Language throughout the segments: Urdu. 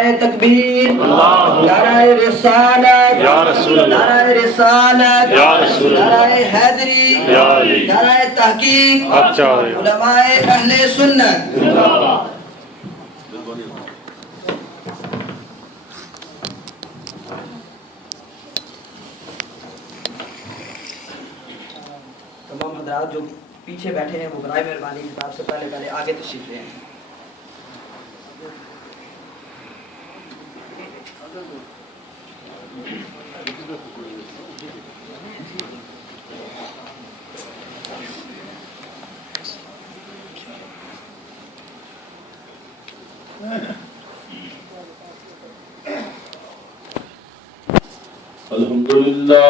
نعرہ تکبیر، نعرہ رسالت، نعرہ رسالت، نعرہ حیدری، نعرہ تحقیق، علماء اہل سنت۔ تمام حضرات جو پیچھے بیٹھے ہیں وہ برائے مہربانی کتاب سے پہلے آگے تشریف لے آئیں۔ الحمدللہ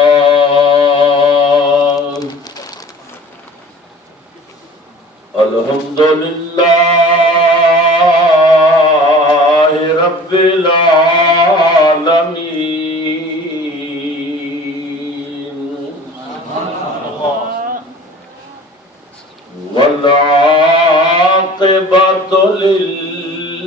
الحمدللہ رب العالمین والعاقبۃ للمتقین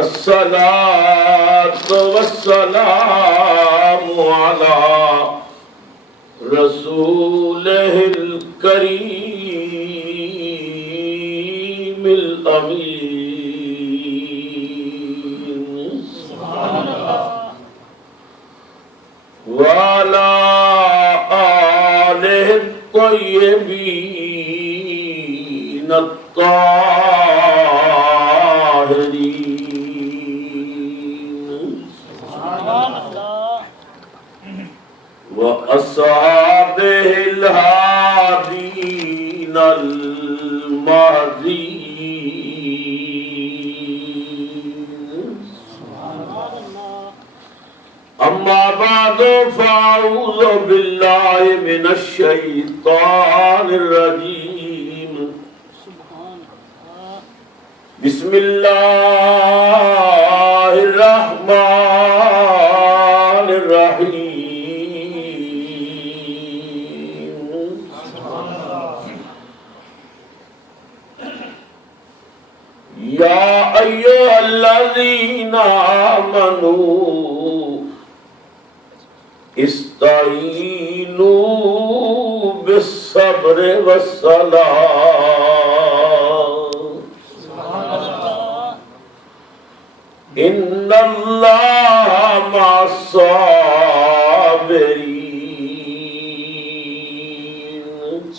الصلاة والسلام على رسوله الكريم الأمين وعلى آله الطيبين الطاهرين وأصحابه الهادين المهديين أما بعد فأعوذ بالله من الشيطان الرجيم بسم الله الرحمن الرحيم يا أيها الذين آمنوا استعينوا بالصبر والصلاة إن الله مع الصابرين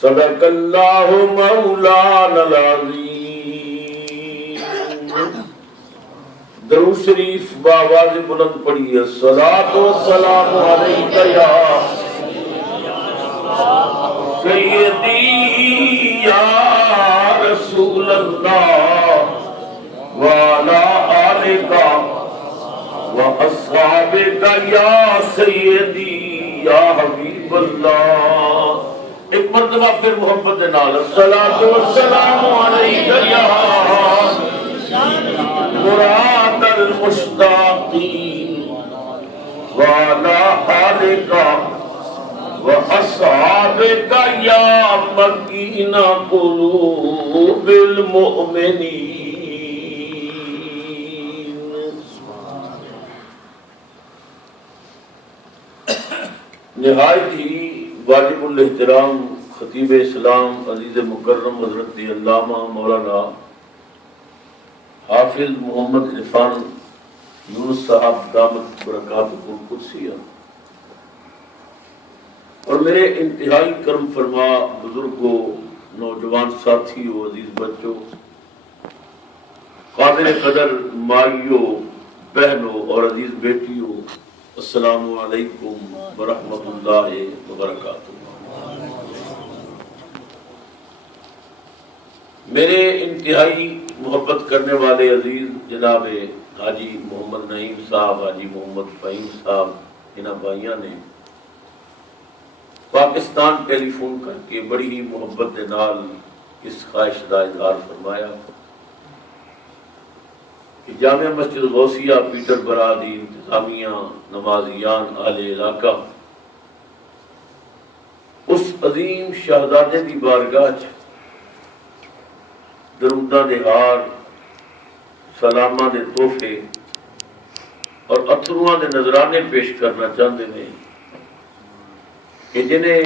صدق اللہ مولانا العظیم۔ درود شریف بآواز بلند پڑھیے، الصلاۃ والسلام علیک یا سیدی یا رسول اللہ وعلی آلک واصحابک یا سیدی یا حبیب اللہ۔ ایک مرتبہ پھر محبت نال الصلاۃ والسلام علیک یا مراد المشتاقین وعلی آلک واصحابک یا مکین قلوب المؤمنین۔ نہایت ہی واجب الاحترام خطیب اسلام عزیز مکرم حضرت علامہ مولانا حافظ محمد عرفان یونس صاحب دامت برکاتہ القدسیہ اور میرے انتہائی کرم فرما بزرگوں، نوجوان ساتھیوں، عزیز بچوں، قابل قدر مائیوں، بہنوں اور عزیز بیٹیوں، السلام علیکم ورحمۃ اللہ وبرکاتہ۔ میرے انتہائی محبت کرنے والے عزیز جناب حاجی محمد نعیم صاحب، حاجی محمد فہیم صاحب، انہاں بھائیاں نے پاکستان ٹیلی فون کر کے بڑی ہی محبت دے نال اس خواہش کا اظہار فرمایا کہ جامع مسجد غوثیہ پیٹر برا دی انتظامیہ، نمازیان، اہل علاقہ اس عظیم شہزادے دی بارگاہ چ دروداں دے ہار، سلاماں دے تحفے اور اتھرواں دے نذرانے پیش کرنا چاہتے ہیں کہ جنہیں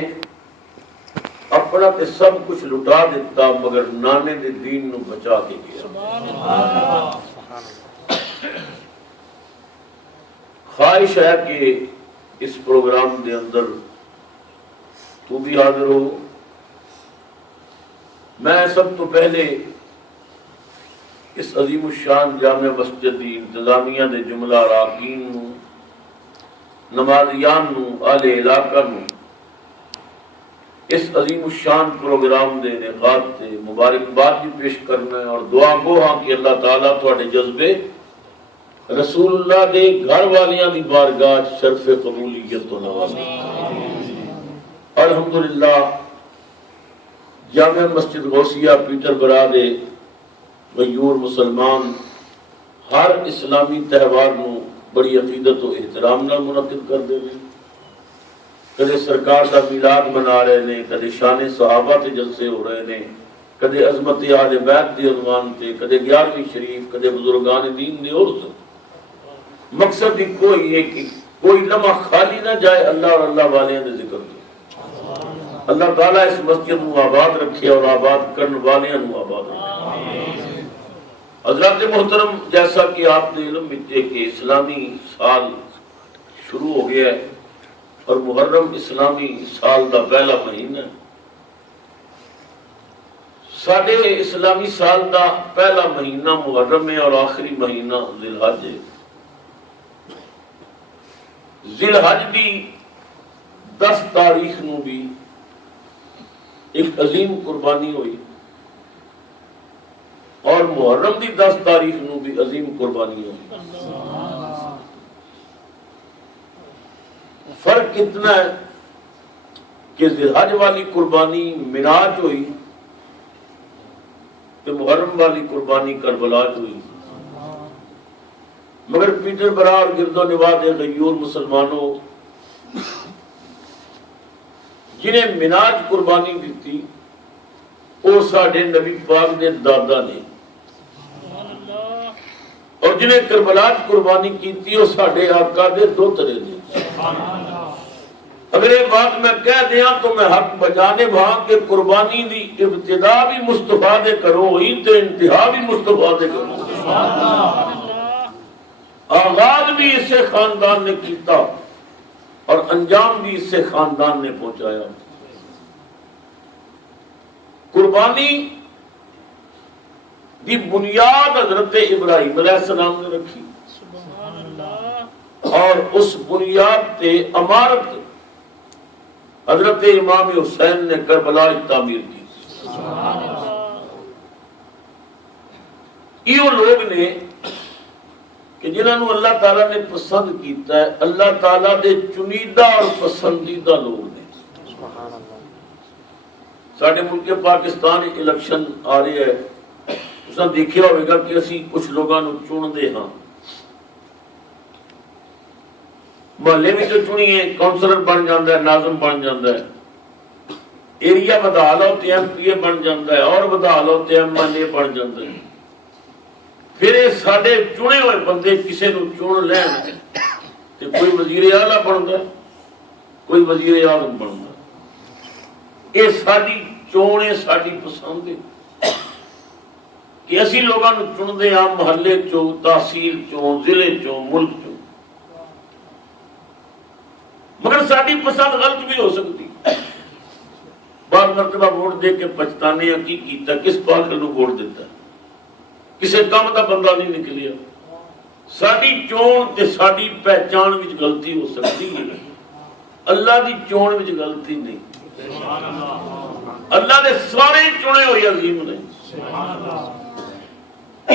اپنا تے سب کچھ لٹا دیتا مگر نانے دے دین نو بچا کے گیا۔ خواہش ہے کہ اس پروگرام دے اندر تو بھی حاضر ہو۔ میں سب تو پہلے اس عظیم الشان جامع مسجد دی انتظامیہ دے جملہ اراکین نو، نمازیان نو، اہل علاقہ نو اس عظیم الشان پروگرام دے انعقاد تے مبارکباد بھی پیش کرنا ہے اور دعا گو ہاں کہ اللہ تعالیٰ تواڈے جذبے رسول اللہ دے گھر والیاں دی بارگاہ شرف قبولیت تو نوازے۔ الحمدللہ جامع مسجد غوثیہ پیٹر برا دے غیور مسلمان ہر اسلامی تہوار نو بڑی عقیدت و احترام نال منعقد کرتے ہیں۔ کدے سرکار کا میلاد منا رہے ہیں، کدے شان صحابہ تے جلسے ہو رہے ہیں، کدے عظمت اہل بیت دی عنوان تے، کدے 11ویں شریف، کدے بزرگان دین دی عرس۔ مقصد ہی کوئی ہے کہ کوئی لمحہ خالی نہ جائے اللہ اور اللہ والیاں دے ذکر دے۔ اللہ تعالیٰ اس مسجد نو آباد رکھے اور آباد کرن والیاں نو آباد رکھے۔ حضرات محترم، جیسا کہ آپ نے علم ملتے کہ اسلامی سال شروع ہو گیا ہے اور محرم اسلامی سال دا پہلا مہینہ ہے۔ ساڈے اسلامی سال دا پہلا مہینہ محرم ہے اور آخری مہینہ ذی الحج ہے۔ ذی الحج دی 10 تاریخ نو بھی ایک عظیم قربانی ہوئی اور محرم دی 10 تاریخ نو بھی عظیم قربانی ہوئی۔ فرق اتنا ہے کہ ذی الحج والی قربانی مناج ہوئی تو محرم والی قربانی کربلا ہوئی۔ مگر پیٹر برا اور گرد و نواح غیور مسلمانوں جنہیں مناج قربانی دیتی وہ ساڈے نبی پاک دے دادا نے، اور جنہیں کربلا قربانی کیتی وہ ساڈے آقا دے دوترے نے۔ اگر یہ بات میں کہہ دیا تو میں حق بجانے وہاں کہ قربانی دی ابتدا بھی مصطفیٰ دے کرو ہوئی تے انتہا بھی مصطفیٰ دے کرو۔ آغاز بھی اس سے خاندان نے کیتا اور انجام بھی اس سے خاندان نے پہنچایا۔ قربانی دی بنیاد حضرت ابراہیم علیہ السلام نے رکھی اور اس بنیاد تے عمارت حضرت امام حسین نے کربلا تعمیر کی۔ یہ لوگ نے کہ جنہوں نے اللہ تعالیٰ نے پسند کیتا ہے، اللہ تعالیٰ دے چنیدہ اور پسندیدہ لوگ نے۔ ساڈے ملک پاکستان الیکشن آ رہی ہے، اس نے دیکھا ہوئے گا کہ اسی کچھ لوگوں چن دے ہاں، محلے میں جو چنیے کونسلر بن جاتا ہے، ناظم بن جاتا ہے، ایریا بدا لو تے ایم پی اے بن جاتا ہے، اور بدا لو تے ایم ایل اے بن جاتا ہے۔ پھر یہ ساڈے چنے ہوئے بندے کسی نو چن لین تے کوئی وزیر اعلیٰ بنتا ہے، کوئی وزیر اعظم بنتا ہے۔ یہ ساری چون ہے، ساری پسند ہے کہ اسی لوگوں نو چن دے ہاں، محلے چوں، تحصیل چوں، ضلع چوں، ملک چوں۔ مگر ساری پسند غلط بھی ہو سکتی۔ بعض مرتبہ ووٹ دے کے پچھتانے ہیں کی کیتا، کس پاگل نو ووٹ دیتا ہے، کسی کام کا بندہ نہیں نکلیا۔ ساری چون تے ساری پہچان وچ غلطی ہو سکتی ہے، اللہ دی چون وچ غلطی نہیں۔ اللہ نے سارے چنے ہوئے عظیم نے،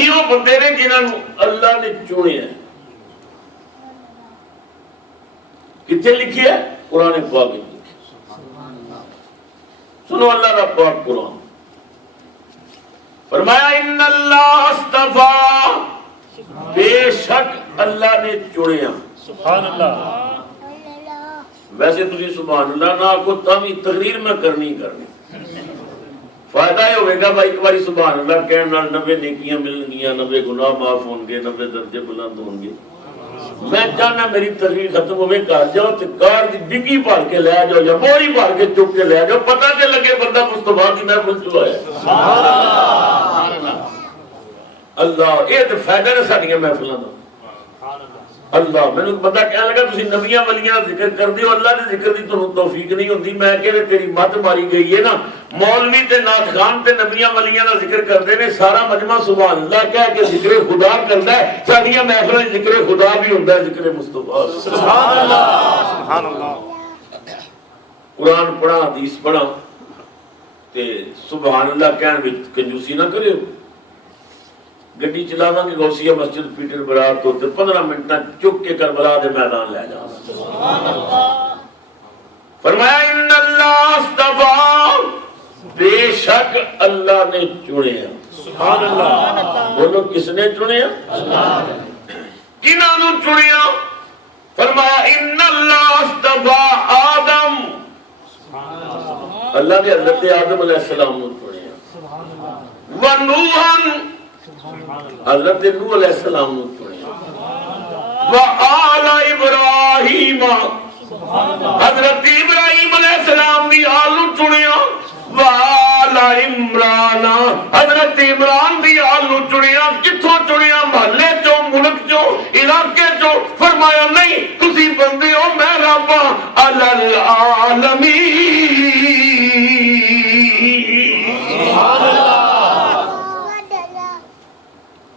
یہ بندے نے جنہوں نے اللہ نے چنے ہیں۔ کتنے لکھی ہے؟ قرآن پاک میں لکھی۔ سنو اللہ کا پاک قرآن فرمایا ان اللہ اصطفیٰ، بے شک اللہ نے چنیا، سبحان اللہ، ویسے تسی سبحان اللہ نہ آکھو تاں تقریر میں کرنی فائدہ یہ ہوئے گا بھائی ایک باری سبحان اللہ کہنے نال 90 نیکیاں ملن گیاں 90 گناہ معاف ہون گے 90 درجے بلند ہون گے میں چاہنا میری تقریر ختم ہوئے گھر جاؤ تو کار دی ڈگی بھر کے لے جاؤ یا بوری بھر کے چک کے لے جاؤ پتہ تے لگے بندہ مصطفیٰ کی محفل چ آیا اللہ یہ تو فائدہ ہے ساڈیاں محفلاں دا اللہ میں نے بندہ کہنے لگا تسی نبیاں ولیاں ذکر کر دیو اللہ دے ذکر دی تانوں توفیق نہیں ہوندی میں کہ تیری مت ماری گئی ہے نا مولوی تے نعت خان تے نبیاں ولیاں دا ذکر کردے نے سارا مجمع سبحان اللہ کہہ کے ذکر خدا کردا ہے ساڈیاں محفلاں ذکر خدا بھی ہوندا ہے ذکر مصطفیٰ سبحان اللہ سبحان اللہ قرآن پڑھا حدیث پڑھا تے سبحان اللہ کہن وچ کنجوسی نہ کریو گڈی چلاواں گے غوثیہ مسجد پیٹر برار تو 15 منٹ چک کے کربلا دے میدان لے جانا سبحان اللہ فرمایا ان اللہ اصطفیٰ بے شک اللہ نے چنے سبحان اللہ بولو کس نے چنے اللہ کنہاں نوں چنیا فرمایا ان اللہ اصطفیٰ آدم اللہ نے حضرت آدم علیہ السلام نوں چنیا ونوحً حضرت نوح علیہ السلام نے چنیا وآل ابراہیم حضرت ابراہیم علیہ السلام دی آل نو چنیا وآل عمران حضرت عمران دی آل نو چنیا کتھوں چنیا محلے چوں ملک چوں علاقے چوں فرمایا نہیں تسی بندے ہو میں رب علی العالمین سبحان اللہ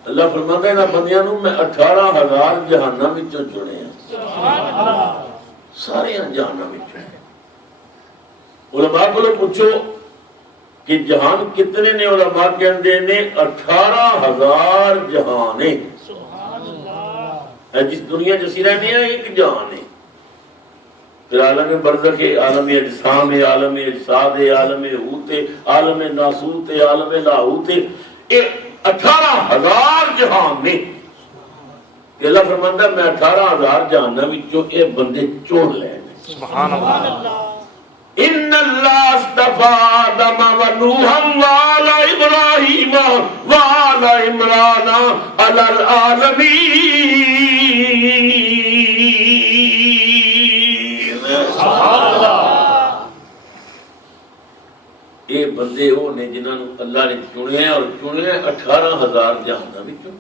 اللہ فرماتا ہے نا بندیاں نوں میں 18,000 جہنم وچوں چنے ہیں سبحان اللہ سارے جہنم وچوں علماء کو پوچھو کہ جہان کتنے نے علماء کہندے نے 18,000 جہان ہیں سبحان اللہ جس دنیا جسی رہنے ہیں ایک جہان ہے پھر عالم برزخ ہے عالم اجسام ہے عالم اجساد ہے عالم حوت ہے عالم ناسوت ہے عالم لاہوت ہے 18,000 جہان نے اللہ فرماندا میں 18,000 جہانم وچوں اے بندے چون لے سبحان اللہ ان اللہ اصطفیٰ آدم و نوحا وآل ابراہیم وآل عمران علی العالمین سبحان اللہ یہ بندے وہ نے جنہاں نوں اللہ نے چنے اور چنے 18,000 جہانم وچوں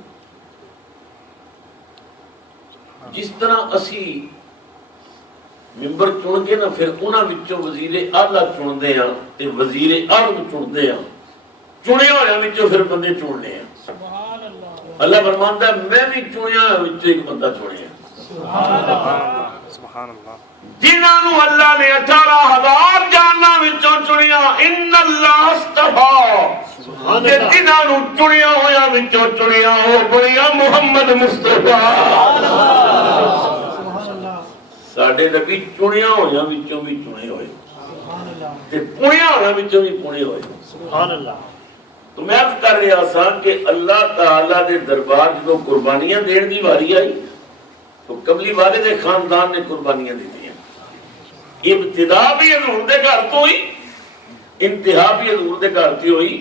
جس طرح اسی ممبر چن کے نا پھر انہاں وچوں وزیر اعلیٰ چندے ہیں تے وزیر اعظم چندے ہیں چنے ہوئے وچوں پھر بندے چننے ہیں سبحان اللہ اللہ فرماندا ہے میں بھی چنیا وچوں ایک بندہ چنیا سبحان اللہ سبحان اللہ جنہاں نوں اللہ نے 18,000 جاناں وچوں چنیا ان اللہ اصطفیٰ سبحان اللہ جنہاں نوں چنیا ہویا وچوں چنیا او بنیا محمد مصطفیٰ سبحان اللہ ساڈے نبی چنیا ہویا وچوں بھی چنے ہوئے سبحان اللہ تے پونیا ہویا وچوں بھی پونے ہوئے سبحان اللہ تو میں عرض کر رہا سا کہ اللہ تعالی دے دربار جدوں قربانیاں دین دی واری آئی تو قبلی والے دے خاندان نے قربانیاں دتیاں ابتدا بھی حضور دے گھر تو ہوئی انتہا بھی حضور دے گھر تو ہوئی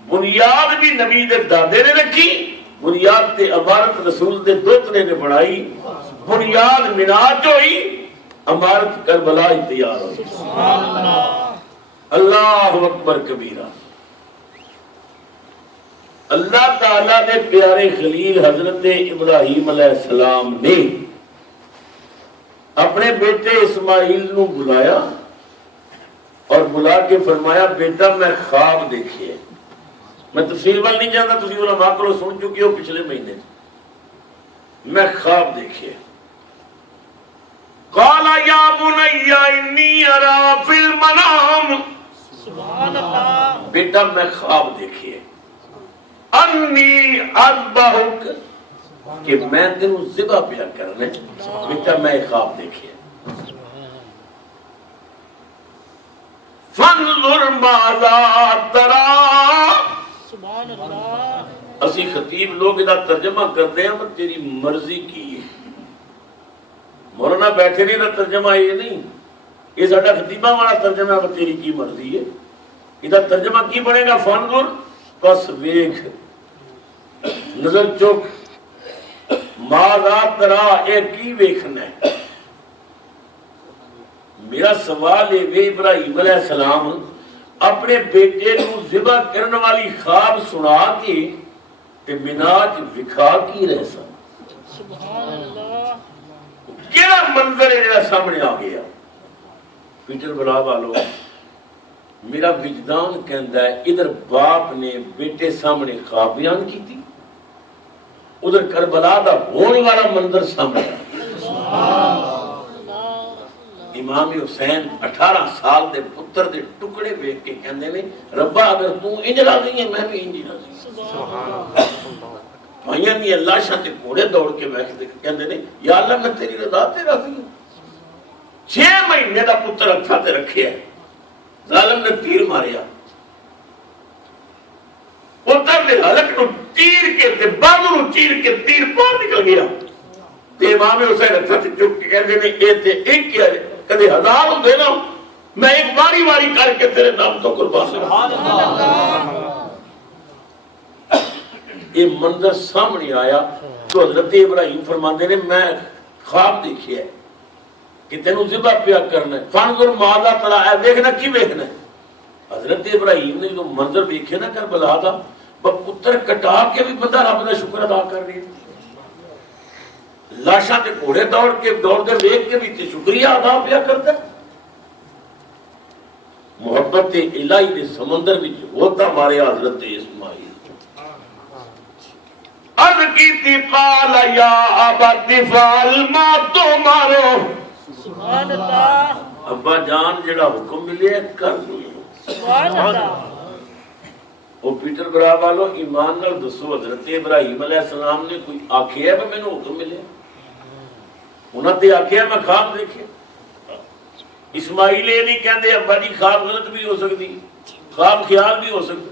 بنیاد بھی نبی دے دادے نے رکھی بنیاد تے عمارت رسول دے دوترے نے بنائی بنیاد مناج ہوئی عمارت کربلا تیار ہوئی اللہ اکبر کبیرہ اللہ تعالیٰ نے پیارے خلیل حضرت ابراہیم علیہ السلام نے اپنے بیٹے اسماعیل نو بلایا اور بلا کے فرمایا بیٹا میں خواب دیکھئے میں تفصیل وال نہیں جانتا تسی علماء کو سن چکی ہو پچھلے مہینے میں خواب دیکھئے قال یا بنی انی ارا فی المنام سبحان اللہ بیٹا میں خواب دیکھئے انی اذبحک کہ میں تینوں ذبح پیا کرنے بیٹا میں خواب دیکھئے فانظر ماذا ترى سبحان اللہ اسی خطیب لوگ ادا ترجمہ کرتے ہیں تیری مرضی کی ہے مولانا بیٹھے نہیں نا ترجمہ یہ نہیں یہ ساڈا خطیبہ والا ترجمہ ہے تیری کی مرضی ہے. یہ ترجمہ کی بنے گا فانظر پس ویکھ نظر چک ماذا ترا اے کی ویکھنا ہے. میرا سوال ہے وے ابراہیم علیہ السلام اپنے بیٹے کو ذبح کرنے والی خواب سنا کے تے مناج وکھا کی رہ سا. سبحان اللہ. کیڑا منظر ہے جڑا سامنے آ گیا. پیٹر بلا والو میرا وجدان کہندا ہے ادھر باپ نے بیٹے سامنے خواب بیان کی تھی, ادھر کربلا دا ہون والا منظر سامنے آ. امام حسین 18 سال دے پتر دے ٹکڑے ویکھ کے کہندے نے ربا اگر تو انج راضی ہے میں بھی انج راضی. سبحان اللہ. بھائیاں دی اللہ شان تے گھوڑے دوڑ کے ویکھدے کہندے نے یا اللہ میں تیری رضا تے راضی ہوں. 6 مہینے دا پتر ہتھاں تے رکھیا ہے, ظالم نے تیر ماریا, پتر دے حلق نو تیر کے تے بازو نو چیر کے تیر باہر نکل گیا. تے امام حسین ہتھاں تے چک کے کہندے نے اے تے ایک کیا کدے 1000 ہوندے نا میں ایک باری باری کر کے تیرے نام تو قربان. سبحان اللہ. یہ منظر سامنے آیا تو حضرت ابراہیم فرماندے نے میں خواب دیکھیا ہے کہ تینوں ذبح پیا کرنا ہے. فانظر ماذا ترا اے دیکھنا کی ویکھنا ہے. حضرت ابراہیم نے جو منظر دیکھے نا کربلا دا پتر کٹا کے بھی بندہ رب دا شکر ادا کر رہی ہے. لاشاں تے گھوڑے دوڑ دے ویکھ کے بھی تے شکریہ ادا پیا کردا. محبت الہی دے سمندر وچ ہوتا مارے حضرت اسماعیل عرض کیتی قال یا ابت فعل ما تؤمر. سبحان اللہ. ابا جان جڑا حکم ملے کر لو. سبحان اللہ. وہ پیٹر برا والو ایمان نال دسو حضرت ابراہیم علیہ السلام نے کوئی آکھیا ہے مینوں حکم ملے؟ انہاں تے آکھیا میں خواب دیکھے. اسماعیل یہ نہیں کہندے ابا جی خواب غلط بھی ہو سکتی, خواب خیال بھی ہو سکتا,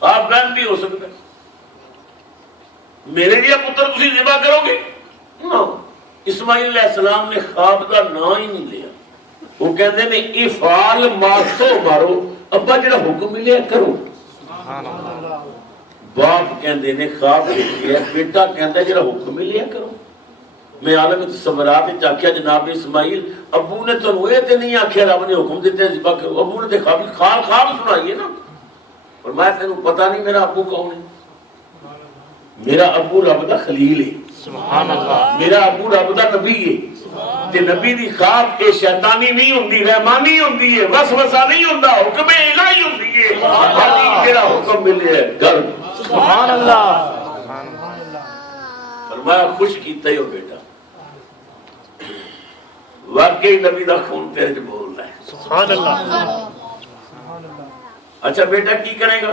خواب وہم بھی ہو سکتا. میرے لیے پتر تسی ذبح کرو گے؟ نہ. اسماعیل علیہ السلام نے خواب دا نام ہی نہیں لیا. وہ کہندے نے افعال ما تؤمر, ابا جڑا حکم ملیا کرو. باپ کہندے نے خواب دیکھیا, بیٹا کہندا جڑا حکم ملیا کرو. میں عالم تصورات وچ آکھیا جناب اسماعیل ابو نے تانوں اے تے نہیں آکھیا رب نے حکم دتا ہے ذبح کرو. ابو نے تے خواب سنائی ہے نا. فرمایا تینوں پتہ نہیں میرا ابو کون ہے؟ میرا ابو رب دا خلیل ہے. سبحان اللہ. میرا ابو رب دا نبی ہے. تے نبی دی خواب اے شیطانی نہیں ہوندی, رحمانی ہوندی ہے, وسوسہ نہیں ہوندا, حکم الہی ہوندی ہے. باقی جڑا حکم ملے ہے کر. سبحان اللہ. فرمایا خوش کیتا ہی ہو بیٹا, واقعی نبی دا خون تیرے وچ بولدا ہے. سبحان اللہ. اچھا بیٹا کی کرے گا؟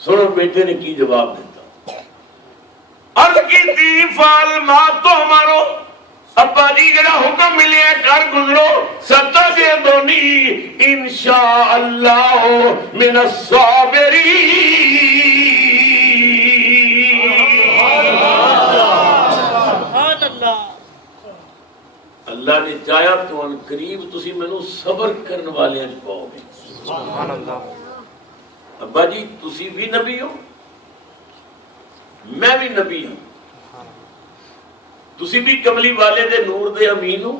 سنو بیٹے نے کی جواب دیتا. عرض کیتی فعل ما تؤمر, ابا جی جڑا حکم ملے کر گزرو. ستجدنی انشاءاللہ من الصابرین. اللہ نے چاہیا تو ان قریب تسی مینوں صبر کرنے والے وچ پاؤ گے. سبحان اللہ. ابا جی تسی بھی نبی ہو, میں بھی نبی ہوں. تسی بھی کملی والے دے نور دے امین ہو,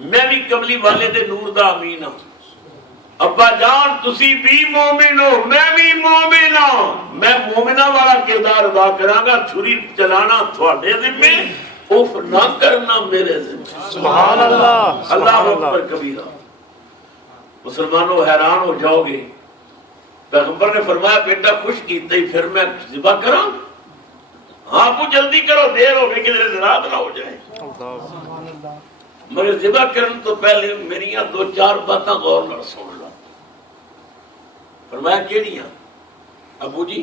میں بھی کملی والے دے نور دا امین ہوں. ابا جان تسی بھی مومن ہو, میں بھی مومن ہوں. میں مومنہ والا کردار ادا کراں گا. چھری چلانا تھوڑے ذمے, اوف نہ کرنا میرے ذمہ. سبحان اللہ. اللہ اکبر کبیرہ. مسلمانوں حیران ہو جاؤ گے. پیغمبر نے فرمایا بیٹا خوش کیتے ہی پھر میں ذبح کراں؟ ہاں ابو جلدی کرو, دیر ہو گئی کدھر رات نہ ہو جائے. مگر ذبح کرنے تو پہلے میری 2-4 باتاں غور نال سن لو. فرمایا کیڑیاں؟ ابو جی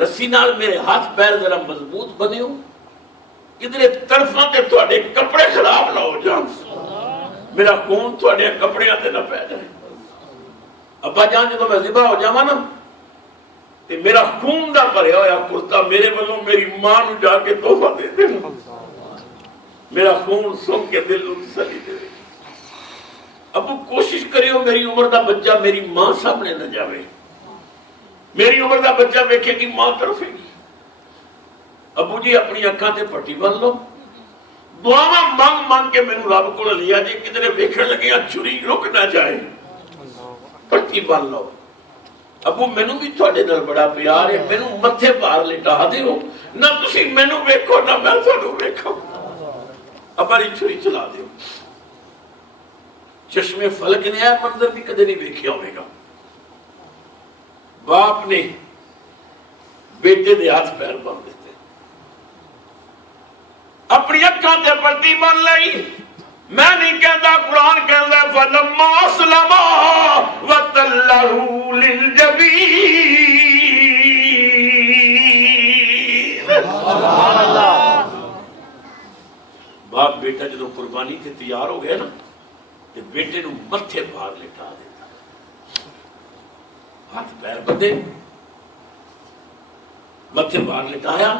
رسی نال میرے ہاتھ پیر ذرا مضبوط بنے ہو, کدھر طرفاں تے تواڈے کپڑے خراب نہ ہو جان, میرا خون تواڈے کپڑیاں تے نہ پے جائے. ابا جان جدوں میں ذبح ہو جاواں نا تے میرا خون دا بھریا ہویا کرتا میرے والوں میری ماں نو جا کے تحفہ دے دینا. میرا خون سن کے دل نوں تسلی دے۔ ابو کوشش کریو میری عمر دا بچہ میری ماں سامنے نہ جاوے، میری عمر دا بچہ ویکھے کہ ماں طرفے گی۔ ابو جی اپنی اکھاں تے پٹی بن لو، دعاواں مانگ مانگ کے مینوں رب کول لیا جی کدھر ویکھن لگے چھری رک نہ جائے، پٹی بن لو۔ ابو مینوں بھی تھوڑے نال بڑا پیار ہے، مینوں متھے پار لٹا دیو، نہ تسی مینوں ویکھو نہ میں تھانوں ویکھاں، اپنی چھری چلا دیو۔ چشمے فلک نے یہ منظر بھی کدے نہیں ویکھیا ہوئے گا، باپ نے بیٹے دے ہاتھ پیر باندھ دیتے، اپنی اکھاں تے پٹی بن لئی۔ میں نہیں کہتا، قرآن کہتا ہے فَلَمَّا أَسْلَمَا وَتَلَّهُ لِلْجَبِينِ۔ سبحان اللہ۔ باپ بیٹا جدو قربانی تے تیار ہو گئے نا تے بیٹے نو متھے بھار لٹا دیتا، ہاتھ پیر بدے، متھے بھار لٹایا،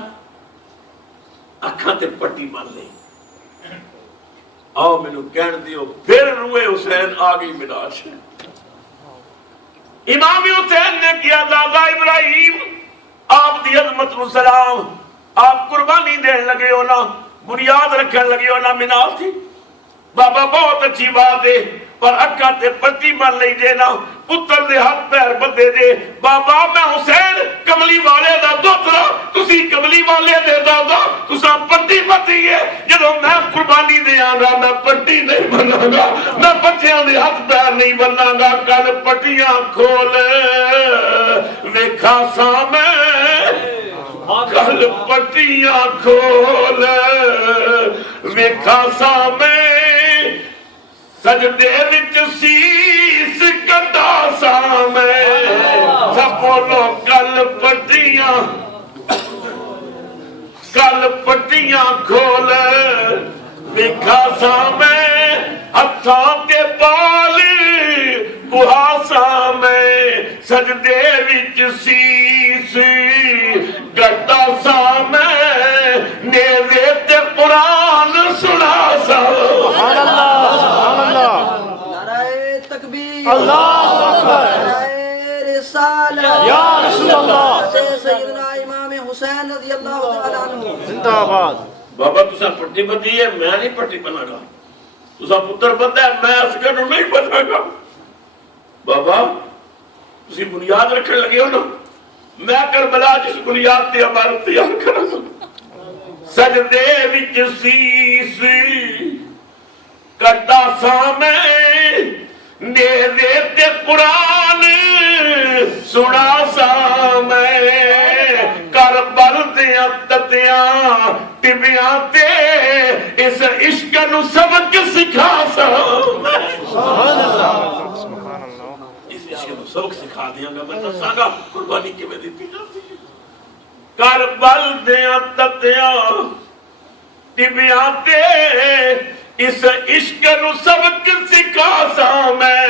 اکھاں تے پٹی بن لئی۔ آؤ مینو کہن دیو پھر روئے حسین آ گئی میراج۔ امام حسین نے کیا دادا ابراہیم آپ دی عظمت نو سلام، آپ قربانی دین لگے ہو نا، بنیاد رکھن لگے ہو نا، منال تھی۔ بابا بہت اچھی بات ہے، پر اکھاں تے پٹی بن لئی جے نا، پتر دے ہاتھ پیر بدے جے۔ بابا میں حسین کملی والے دا دوترا، تسی کملی والے دے دادا، تساں پٹی بندی ہے۔ جدو میں قربانی دیاں گا میں پٹی نہیں بناں گا، میں بچیاں دے ہاتھ پیر نہیں بناں گا۔ کل پٹیاں کھول ویکھا سامیں، کل پٹیاں کھول ویکھا سامیں، سجدے وچ سیس کٹا سامیں، سب بولو کل پٹیاں کھول ویکھا سامیں، ہتھاں تے پال کوہا سامیں، سجدے وچ سیس کٹا سامیں، نیوے تے قرآن سنا سامیں۔ نعرہ تکبیر، اللہ اکبر، نعرہ رسالت، یا رسول اللہ، سیدنا امام حسین رضی اللہ تعالیٰ عنہ زندہ آباد۔ بابا تسا پٹی بندی ہے، میں نہیں پٹی بنا گا، تسا پتر بندہ ہے، میں اصغر نو نہیں بنا گا۔ بابا تسی بنیاد رکھنے لگے ہو نا، میں کربلا جس بنیاد تے عمارت تیار کراں گا۔ سجدے وچ سیس کٹا سامیں، نیوے تے قرآن سنا سامیں، کربل دیاں تتیاں ٹبیاں تے اس عشق نو سبق سکھا سامیں۔ اس عشق نو سبق سکھا دیاں گا، میں دساں گا قربانی کیویں دتی جاندی ہے۔ کربل دیاں تتیاں ٹبیاں تے اس عشق نو سبق سکھا سامیں،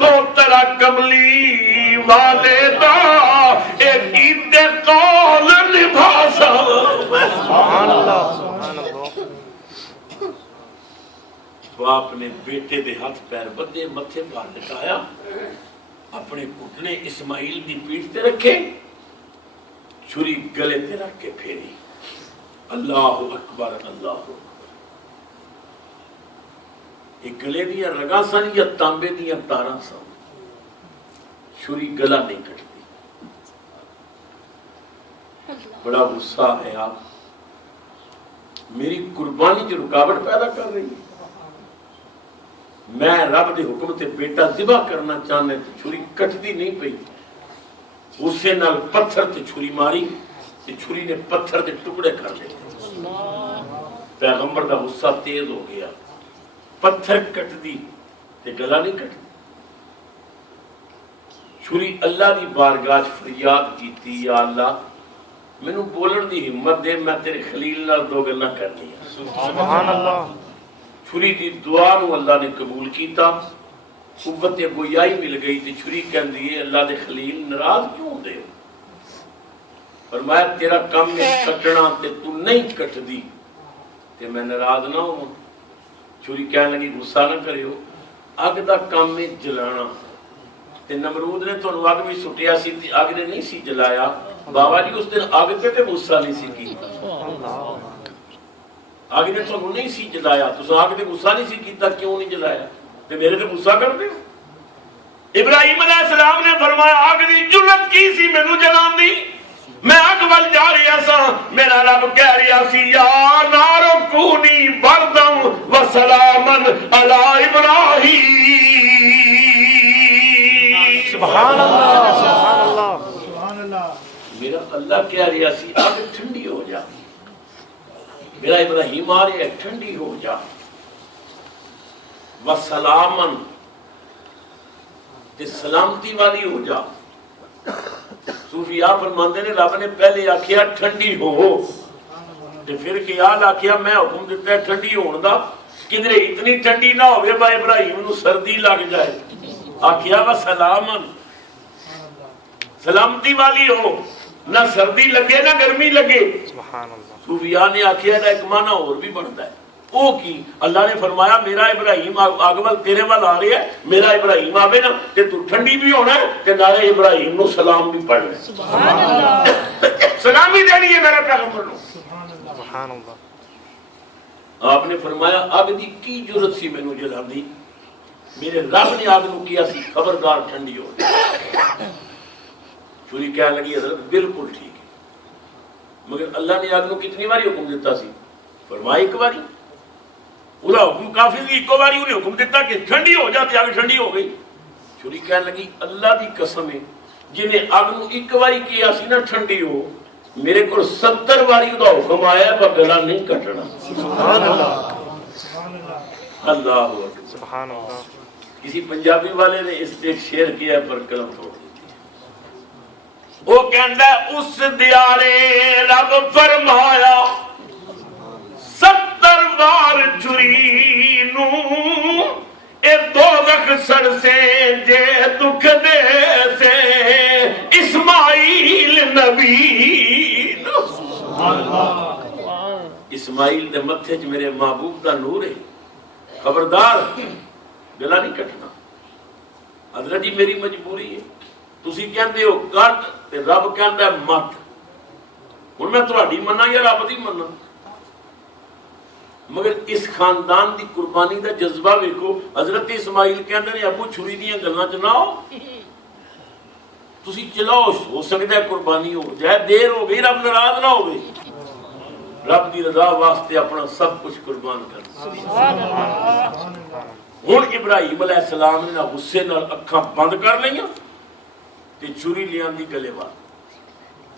دو طرح کملی والے دا ایک عید قول نبھا سامیں۔ سبحان اللہ، سبحان اللہ۔ باپ نے بیٹے دے ہاتھ پیر بدے، متھے پار لٹایا، اپنے گھٹنے اسماعیل دی پیٹھ تے رکھے، چھری گلے تے رکھ کے پھیری، اللہ اکبر اللہ اکبر۔ ایک گلے دیا رگاں سن یا تانبے دیا تاراں سن، چھری گلا نہیں کٹتی۔ بڑا غصہ ہے آپ، میری قربانی جو رکاوٹ پیدا کر رہی ہے۔ میں رب دے حکم تے بیٹا ذبح کرنا چاہنے تے چھری کٹتی نہیں پئی، غصے نال پتھر تے چھری ماری تے چھری نے پتھر دے ٹکڑے کر لے۔ پیغمبر دا غصہ تیز ہو گیا، پتھر کٹ دی تے گلا نہیں کٹ دی۔ چھری اللہ دی بارگاہ فریاد کیتی، یا اللہ مینوں بولن دی ہمت دے، میں تیرے خلیل نال دو گلاں کرنی ہیں۔ سبحان اللہ۔ چھری دی دعا نو اللہ نے قبول کیتا، قوت گویائی مل گئی تے چھری کہندی ہے اللہ دے خلیل ناراض کیوں دے؟ فرمایا تیرا کام ہے کٹنا تے تو نہیں کٹ دی، تے میں ناراض نہ ہوں. چھری کہنے لگی غصہ نہ کریو, اگ دا کام ہے جلانا. تے نمرود نے تانوں اگ وچ سٹیا سی تے اگ نے نہیں سی جلایا. بابا جی اس دن اگ تے غصہ نہیں سی کیتا, اگ نے تانوں نہیں سی جلایا, تساں اگ تے غصہ نہیں سی کیتا, کیوں نہیں جلایا تے میرے تے غصہ کردے ہو. ابراہیم علیہ السلام نے فرمایا اگ دی جرت کی سی مینوں جلان دی, میں اگ ول جا رہا سا, میرا رب کہہ رہا سی یا نار کونی بردم و سلاما علی ابراہیم. سبحان اللہ, سبحان اللہ, سبحان اللہ. میرا اللہ کہہ رہا سی اگ ٹھنڈی ہو جا, میرا ابراہیم آ رہا ہے ٹھنڈی ہو جا, و سلاما تے سلامتی والی ہو جا. صوفیاء فرماندے نے رب نے پہلے آکھیا ٹھنڈی ہو تے پھر خیال آکھیا میں حکم دیتا ہے ٹھنڈی ہون دا, کدھر اتنی ٹھنڈی نہ ہوئے با ابراہیم نو سردی لگ جائے. آکھیا و سلاما, سلامتی والی ہو, نہ سردی لگے نہ گرمی لگے. سبحان اللہ. صوفیاء نے آکھیا دا ایک معنی اور بھی بنتا ہے, او کی اللہ نے فرمایا میرا ابراہیم آگ وال تیرے وال آ رہا ہے, میرا ابراہیم آوے نا تے تو ٹھنڈی بھی ہونا ہے تے نالے ابراہیم نو سلام بھی پڑھنا ہے. سبحان اللہ. سلامی دینی ہے میرے پیغمبر نو. سبحان اللہ. آپ نے فرمایا اگ دی کی جرت سی مینوں جلاندی, میرے رب نے اگ نو کیا سی خبردار ٹھنڈی ہو جائے. چھری کہنے لگی حضرت بالکل ٹھیک ہے, مگر اللہ نے اگ نو کتنی باری حکم دیتا سی؟ فرمایا ایک باری. وہ حکم کافی سی, ایک باری انہیں حکم دیتا کہ ٹھنڈی ہو جاتی, اگ ٹھنڈی ہو گئی. چھری کہنے لگی اللہ دی قسم ہے جنہیں اگ نو ایک باری کیا سی نا ٹھنڈی ہو, میرے کو 70 باری دا حکم آیا ہے پر گلا نہیں کٹنا. سبحان اللہ. اللہ اکبر. سبحان اللہ. کسی پنجابی والے نے اس پہ ایک شعر کیا ہے پر قلم توڑ دیتی ہے. وہ کہندا ہے اس دیارے رب فرمایا 70 بار چھری نو اے دوزخ سر سے جے دکھ دے سے اسماعیل نبی. اسماعیل دے متھے چ میرے محبوب دا نور ہے, خبردار گلا نہیں کٹنا. حضرت جی میری مجبوری ہے, تسی کہندے ہو کٹ تے رب کہندا ہے مت. ہن میں تہاڈی مننا یا رب دی مننا؟ مگر اس خاندان دی قربانی دا جذبہ ویکھو. حضرت اسماعیل کہندے نے ابو چھری دیاں گلاں چ نہ آؤ, تسی چلاؤ, ہو سکدا ہے قربانی ہو جائے, دیر ہو گئی رب ناراض نہ ہوے. رب دی رضا واسطے اپنا سب کچھ قربان کر. سبحان اللہ. ہن ابراہیم علیہ السلام نے غصے نال اکھاں بند کر لئیاں تے چھری لیاندی گلے وال.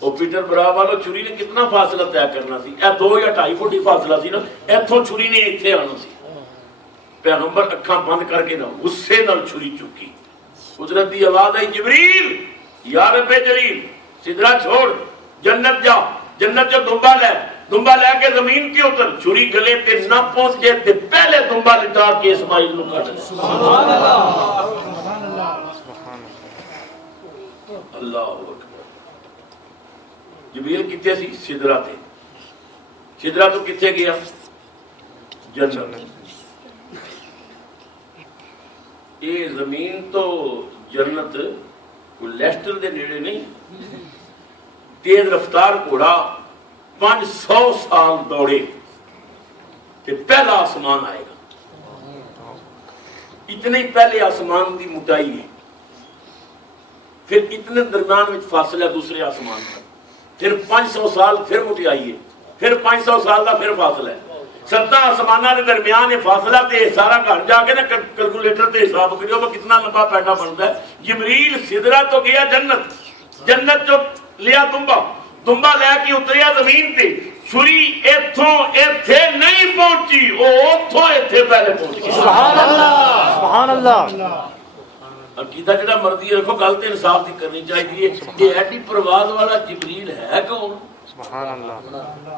وہ پیٹر برا والو چھری نے کتنا فاصلہ طے کرنا سی؟ اے 2 یا 2.5 فٹ ہی فاصلہ سی نا, ایتھوں چھری نے ایتھے آنا سی. پیغمبر اکھاں بند کر کے نا غصے نال چھری چکی. قدرت دی آواز آئی جبریل یا رب جلیل سدرا چھوڑ, جنت جا, جنت جو دمبا لے کے زمین کے اتر. چھری گلے تے نہ پہنچ جائے تے پہلے دمبا لٹا کے اسماعیل نو کٹ دے. سبحان اللہ. اللہ اکبر. جبریل کتے سی؟ سدرا تے. سدرا تو کتے گیا؟ جنت. یہ زمین تو جنت لیسٹر دے نیڑے نہیں. تیز رفتار گھوڑا 500 سال دوڑے کہ پہلا آسمان آئے گا. اتنے پہلے آسمان دی موٹائی ہے, پھر اتنے درمیان میں فاصلہ دوسرے آسمان کا, پھر 500 سال پھر موٹائی ہے, پھر 500 سال کا پھر فاصلہ ہے. 7 آسمانہ کے درمیان یہ فاصلہ تے سارا گھر جا کے نا کیلکولیٹر تے حساب کریو وہ کتنا لمبا پیڈا بنتا ہے. جبریل سدرا تو گیا جنت, جنت جو لیا دمبا لے کے اتریا زمین تے. چھری ایتھوں ایتھے نہیں پہنچی, وہ اوتھوں ایتھے پہلے پہنچی. سبحان اللہ. سبحان اللہ. عقیدہ جڑا مرضی رکھو, گل تے انصاف دی کرنی چاہیے. یہ ایڈی پرواز والا جبریل ہے کون؟ سبحان اللہ.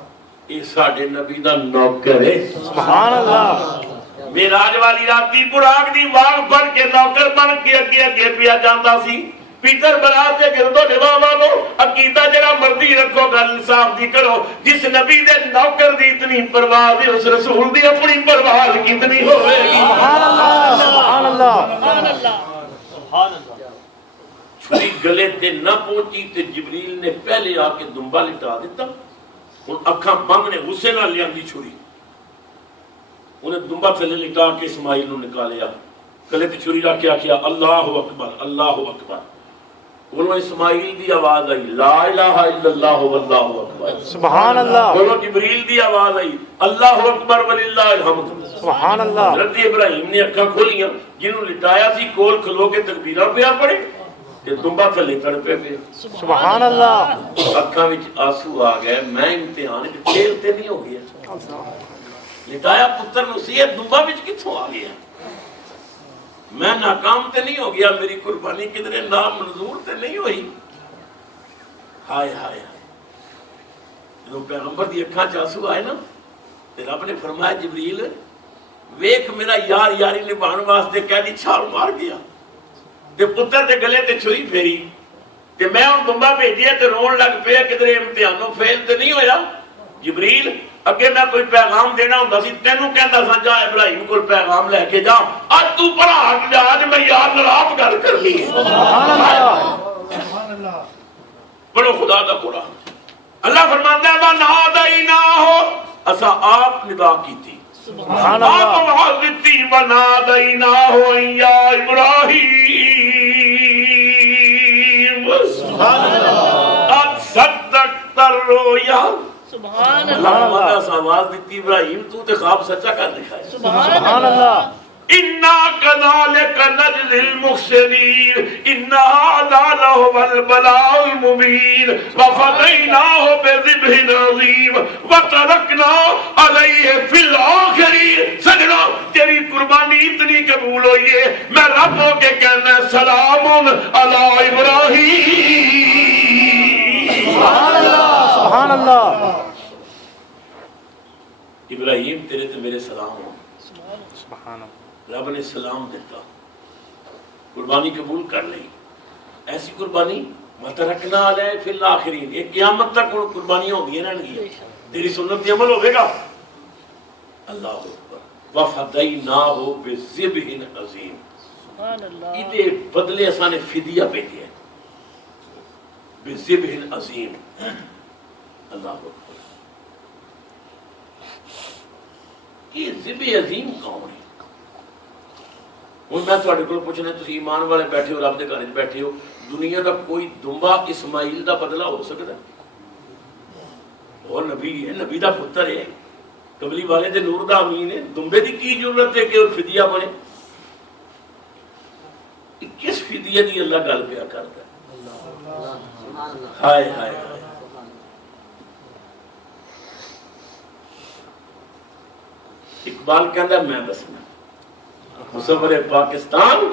یہ ساڈے نبی دا نوکر ہے. سبحان اللہ. معراج والی راتی براق دی واگ بن کے نوکر بن کے اگے اگے پیا جاندا سی. پیٹر برا تے گردو نوا والو عقیدہ جڑا مرضی رکھو گل انصاف دی کرو جس نبی دے نوکر دی اتنی پرواہ دی اس رسول دی اپنی پرواہ کتنی ہوئے گی سبحان اللہ سبحان اللہ سبحان اللہ سبحان اللہ چھری گلے تے نہ پہنچی تے جبریل نے پہلے آ کے دمبا لٹا دیتا ہن اکھاں بند نے غصے نال لیاندی چھری انہیں دمبا تھلے لٹا کے اسماعیل نو نکالیا گلے تے چھری رکھ کے آکھیا اللہ اکبر اللہ اکبر بولو اسماعیل دی آواز آئی لا الہ الا اللہ واللہ اکبر سبحان اللہ بولو جبریل دی آواز آئی اللہ اکبر وللہ الحمد سبحان اللہ حضرت ابراہیم نے اکھاں کھولیاں جنہوں لٹایا سی کول کھلو کے تکبیراں پیا پڑے کہ دمبا تھلے تڑپے پہ سبحان اللہ اکھاں وچ آنسو آ گئے میں امتحان وچ فیل تے نہیں ہو گیا لٹایا پتر نو سی دمبا وچ کتھوں آ گیا میں ناکام تے نہیں ہو گیا میری قربانی کدھرے نامنظور تے نہیں ہوئی ہائے ہائے جب پیغمبر دی اکھاں چ آنسو آئے نا تے رب نے فرمایا جبریل ویکھ میرا یار یاری نبھان واسطے قیدی چھال مار گیا تے پتر دے گلے تے چھری پھیری تے میں ہن دمبا بھیجیا تے رون لگ پیا کدھرے امتحانوں فیل تے نہیں ہویا جبریل اگے میں کوئی پیغام دینا ہوندا سی تینوں کہندا سا جا ابراہیم کول پیغام لے کے جا اج تو پڑھا ہٹ جا اج میں یار نال گل کرنی ہے سبحان اللہ سبحان اللہ پڑھو خدا دا قرآن اللہ فرماتا ہے ونادینا ہو اسا آپ ندا کیتی سبحان آپ اللہ آواز دیتی ونادینا ہو یا ابراہیم سبحان اللہ قد صدقت الرؤیا سبحان اللہ اللہ نے اس آواز دیتی ابراہیم تو تے خواب سچا کر دکھایا سبحان اللہ انا كذلك نجزي المحسنين ان هذا لهو البلاء المبين وفديناه بذبح عظيم وتركنا عليه في الاخرين سجنا تیری قربانی اتنی قبول ہوئی ہے میں رب ہو کے کہنا سلام علی ابراہیم سبحان اللہ سبحان اللہ ابراہیم تیرے تے میرے سلام ہو سبحان اللہ رب نے سلام دیتا قربانی قبول کر لی ایسی قربانی مترکنا علیہ فی الاخرین یہ قیامت تک قربانی ہوگی رہن گی تیری سنت پہ عمل ہوگا اللہ اکبر وفدیناہ بذبح عظیم سبحان اللہ ادھے بدلے اساں نے فدیہ بھیجا ہے بذبح عظیم اللہ اکبر یہ ذبح عظیم کون ہے ہوں میں تھوڑے کو پوچھنا تسی ایمان والے بیٹھے ہو رب دے گھر بیٹھے ہو دنیا دا کوئی دمبا اسماعیل دا بدلہ ہو سکتا ہے اور نبی ہے نبی دا پتر ہے قبلی والے دے نور دا امین ہے دمبے دی کی ضرورت ہے کہ فدیہ بنے کس فدیہ دی اللہ گل پیا کرتا ہے ہائے ہائے ہائے اقبال کہندا میں دسنا مصور پاکستان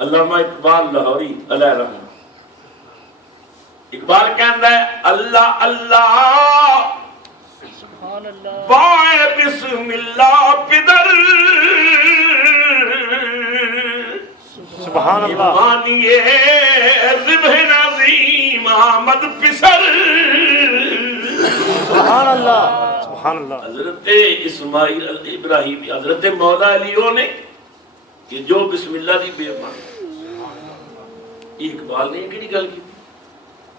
علامہ اقبال لاہوری علیہ رحمہ اقبال کہندا ہے اللہ اللہ سبحان اللہ بائے بسم اللہ پدر سبحان اللہ مانیے ذبح عظیم آمد پسر سبحان اللہ سبحان اللہ حضرت اسماعیل ابراہیم حضرت مولا علیوں نے کہ جو بسم اللہ دی بے مان یہ اقبال نے کیڑی گل کی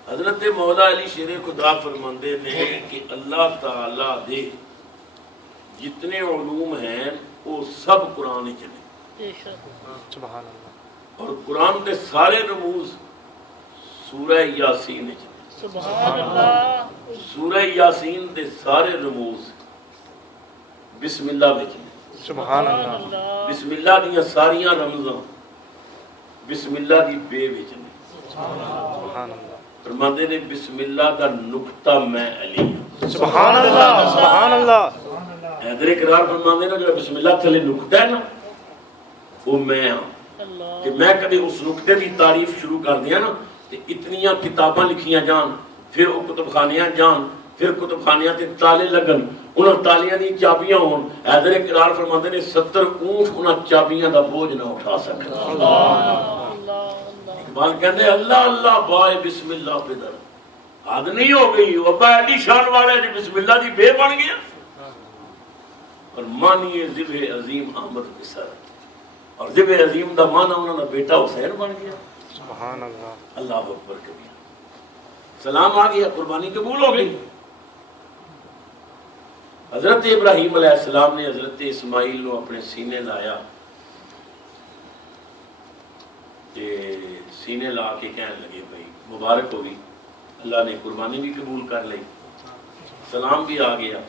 حضرت مولا علی شیر خدا فرماندے نے کہ اللہ تعالی دے جتنے علوم ہیں وہ سب قرآن وچ نے سبحان اللہ اور قرآن دے سارے رموز سورہ یاسین وچ نے سبحان اللہ سورہ یاسین دے سارے رموز بسم اللہ وچ نے سبحان اللہ بسم اللہ دیاں ساریاں رمزاں بسم اللہ دی بے وچ نے سبحان اللہ فرماندے نے بسم اللہ دا نقطہ میں علی ہوں سبحان اللہ سبحان اللہ حیدر اقرار فرماندے نا جو بسم اللہ تھلے نقطہ ہے نا وہ میں ہوں کہ میں کبھی اس نقطے دی تعریف شروع کر دیا نا کہ اتنیاں کتاباں لکھیاں جان پھر وہ کتب خانیاں جان پھر کتب خانیاں تے تالے لگن انہاں تالیاں دی چابیاں ہون حیدر اقرار فرماندے نے 70 اونٹ انہاں چابیاں دا بوجھ نہ اٹھا سکن زبان کہتے اللہ اللہ بائے بسم اللہ پہ در حد نہیں ہو گئی ابا ایڈی شان والا جی بسم اللہ دی بے بن گیا اور مانیے ذبح عظیم احمد بسر اور ذبح عظیم دا مانا انہوں نے بیٹا حسین بن گیا سبحان اللہ اللہ اکبر کبیر سلام آ گیا قربانی قبول ہو گئی حضرت ابراہیم علیہ السلام نے حضرت اسماعیل کو اپنے سینے لایا سینے لا کے کہنے لگے بھائی مبارک ہوگی اللہ نے قربانی بھی قبول کر لی سلام بھی آ گیا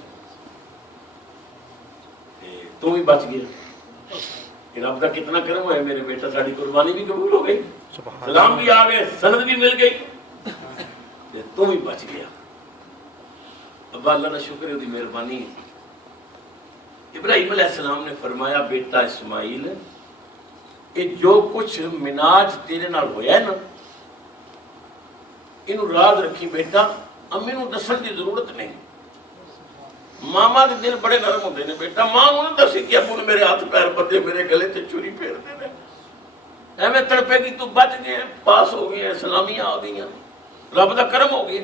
تو بھی بچ گیا رب کا کتنا کرم ہے میرے بیٹا ساری قربانی بھی قبول ہو گئی سلام بھی آ گئے سند بھی مل گئی تو بھی بچ گیا ابا اللہ کا شکر ہے اس کی مہربانی ابراہیم علیہ السلام نے فرمایا بیٹا اسماعیل یہ جو کچھ مناج تیرے نال ہویا ہے نا انہوں راز رکھی بیٹا امی نو دسن کی ضرورت نہیں ماما کے دل بڑے نرم ہوتے ہیں بیٹا ماں انہوں نے دسی کہ ابو نے میرے ہاتھ پیر بدے میرے گلے تے چوری پھیر دے ایویں تڑپے کی تو بچ گئے پاس ہو گئے سلامیاں آ گئی رب دا کرم ہو گیا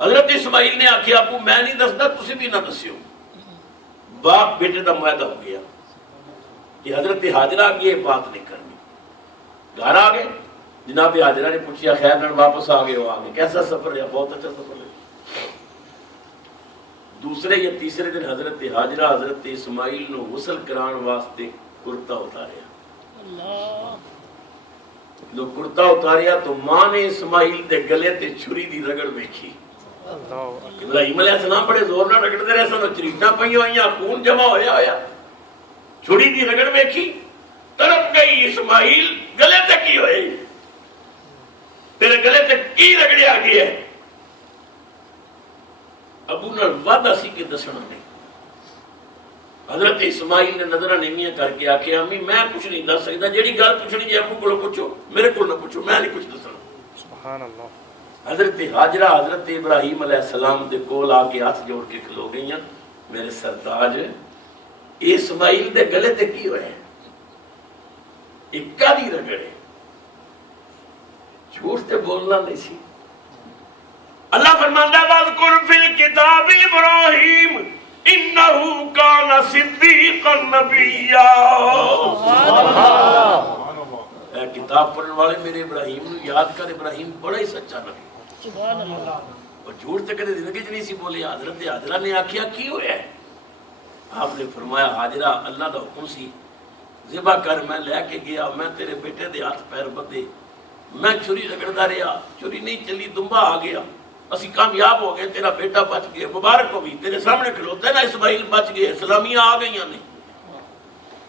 حضرت اسماعیل نے آخیا ابو میں نہیں دستا تسی بھی نہ دسیو باپ بیٹے دا معاہدہ ہو گیا کہ حضرت حاجرہ کی یہ بات نہیں کرنی گھر آ گئے جناب حاجرہ نے پوچھا خیر نال واپس آ گئے ہو آ گئے کیسا سفر ہے بہت اچھا سفر ہے دوسرے یا تیسرے دن حضرت حاجرہ حضرت اسماعیل نو غسل کران واسطے کرتا اتاریا جو کرتا اتاریا تو ماں نے اسماعیل دے گلے تے چھری دی رگڑ ویکھی ابراہیم علیہ السلام بڑے زور نہ رگڑ دے رہے سن چریٹاں پئی ہوئیاں خون جمع ہویا چھری دی رگڑ ویکھی تڑپ گئی اسماعیل گلے تے کی ہوئے تیرے گلے تے کی رگڑیا گیا ہے ابو نال وعدہ سی کہ دسنا نہیں حضرت اسماعیل نے نظرہ نیمیاں کر کے آکھیا امی میں کچھ نہیں دس سکتا جیڑی گل پوچھنی جی ابو کو پوچھو میرے کو نہ پوچھو میں نہیں کچھ دسنا سبحان اللہ حضرت حاجرہ حضرت ابراہیم علیہ السلام دے کول آ کے ہاتھ جوڑ کے کھلو گئیاں میرے سرتاج اسماعیل دے گلے تے کی ہوئے اکا دی رگڑے جھوٹ تے بولنا نہیں سی اللہ فرماندا واذکر فی الکتاب ابراہیم انہو کان صدیقا نبیا اے کتاب پڑھنے والے میرے ابراہیم نو یاد کر ابراہیم بڑا ہی سچا نبی سبحان اللہ اور جھوٹ تے کدے زندگی چ نہیں سی بولے حضرت حاجرہ نے آکھیا کی ہویا ہے آپ نے فرمایا حاجرہ اللہ دا حکم سی ذبح کر میں لے کے گیا میں تیرے بیٹے دے ہاتھ پیر بدے میں چھری رگڑدا رہیا چھری نہیں چلی دمبا آ گیا اسی کامیاب ہو گئے تیرا بیٹا بچ گیا مبارک ہو بھی تیرے سامنے کھلوتا ہے نا اسماعیل بچ گئے سلامیاں آ گئیاں نہیں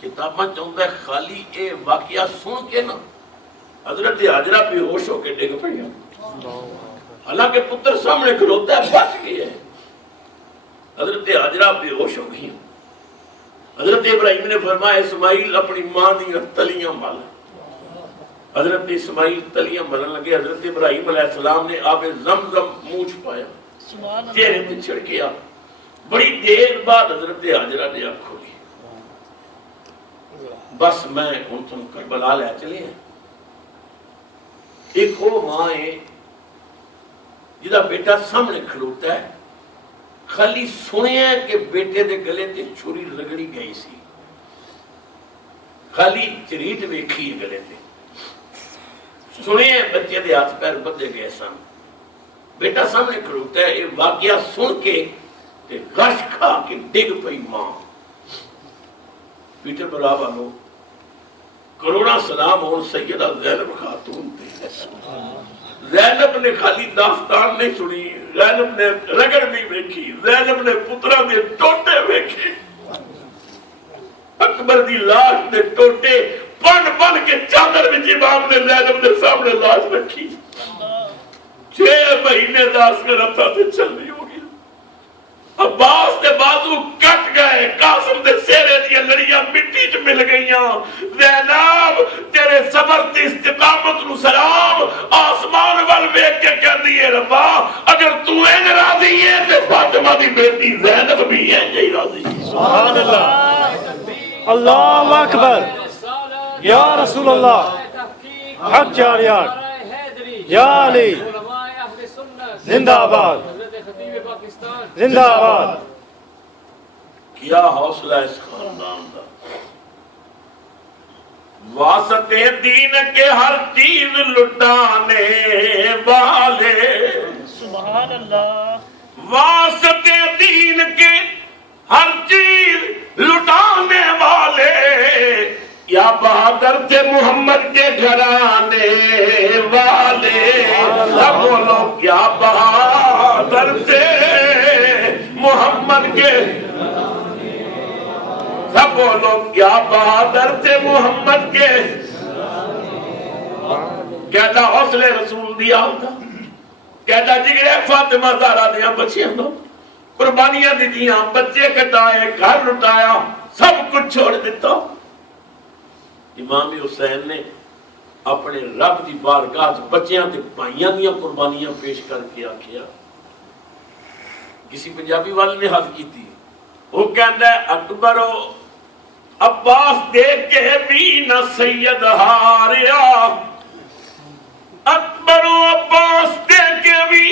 کتاباں چاہتا ہے خالی اے واقعہ سن کے نا حضرت حاجرہ بے ہوش ہو کے ڈگ پڑی حالانکہ پتر سامنے کھلوتا ہے بچ گئے حضرت حاجرہ بے ہوش ہو گئی حضرت ابراہیم نے فرمایا اسماعیل اپنی ماں دی تلیاں مل حضرت اسماعیل تلیاں ملن لگے حضرت ابراہیم علیہ السلام نے آب زمزم منہ چھپایا چہرے پہ چھڑکیا بڑی دیر بعد حضرت حاجرہ نے آنکھ کھولی بس میں ان تم کربلا لے چلے ہیں ایک وہ ماں ہے جدا بیٹا سامنے کھلوتا ہے خالی سنیا کہ بیٹے دے گلے تے چھری رگڑی گئی سی خالی چریٹ ویکھی ہے گلے تے سنیا بچے دے ہاتھ پیر بدے گئے سن بیٹا سامنے کھلوتا ہے یہ واقعہ سن کے تے غش کھا کے ڈگ پئی ماں پیٹر بلا والو کروڑا سلام ہون سیدہ زینب خاتون تے زینب نے خالی داستان نہیں سنی زینب نے رگڑ نہیں ویکھی زینب نے پترا دے ٹوٹے ویکھے اکبر دی لاش دے ٹوٹے پن بن کے چادر وچ امام نے زینب دے سامنے لاش رکھی 6 مہینے داس کر رہتا تے چل رہی ہوگی عباس دے بازو کٹ گئے قاسم دے سیرے دی لڑیاں مٹی چ مل گئیاں زینب تیرے صبر تے استقامت نو سلام آسمان ول ویکھ کے کہندی ہے ربا اگر تو این راضی ہے تے فاطمہ دی بیٹی زینب بھی ہے جی راضی سبحان اللہ اللہ اکبر یا رسول اللہ حق چاریار یا علی زندہ آباد زندہ آباد کیا حوصلہ اس خاندان کا، واسطے دین کے ہر چیز لٹانے والے، سبحان اللہ واسطے دین کے ہر چیز لٹانے والے، یا بہادر تھے محمد کے گھرانے والے، سب بولو کیا بہادر تھے محمد کے، سب بولو کیا بہادر تھے محمد کے، کہتا حوصلے رسول دیا ہوتا، کہتا جگرے فاطمہ زہرا دیا بچیاں دو قربانیاں دیتیاں، بچے کٹائے، گھر لٹایا، سب کچھ چھوڑ دیتا۔ امام حسین نے اپنے رب دی بارگاہ بچیاں تے بھائیاں دیاں قربانیاں پیش کر کے آکھیا، کسی پنجابی والے نے حد کی تھی، وہ کہتا ہے اکبر و عباس دیکھ کے بھی نہ سید ہاریا، اکبر و عباس دیکھ کے بھی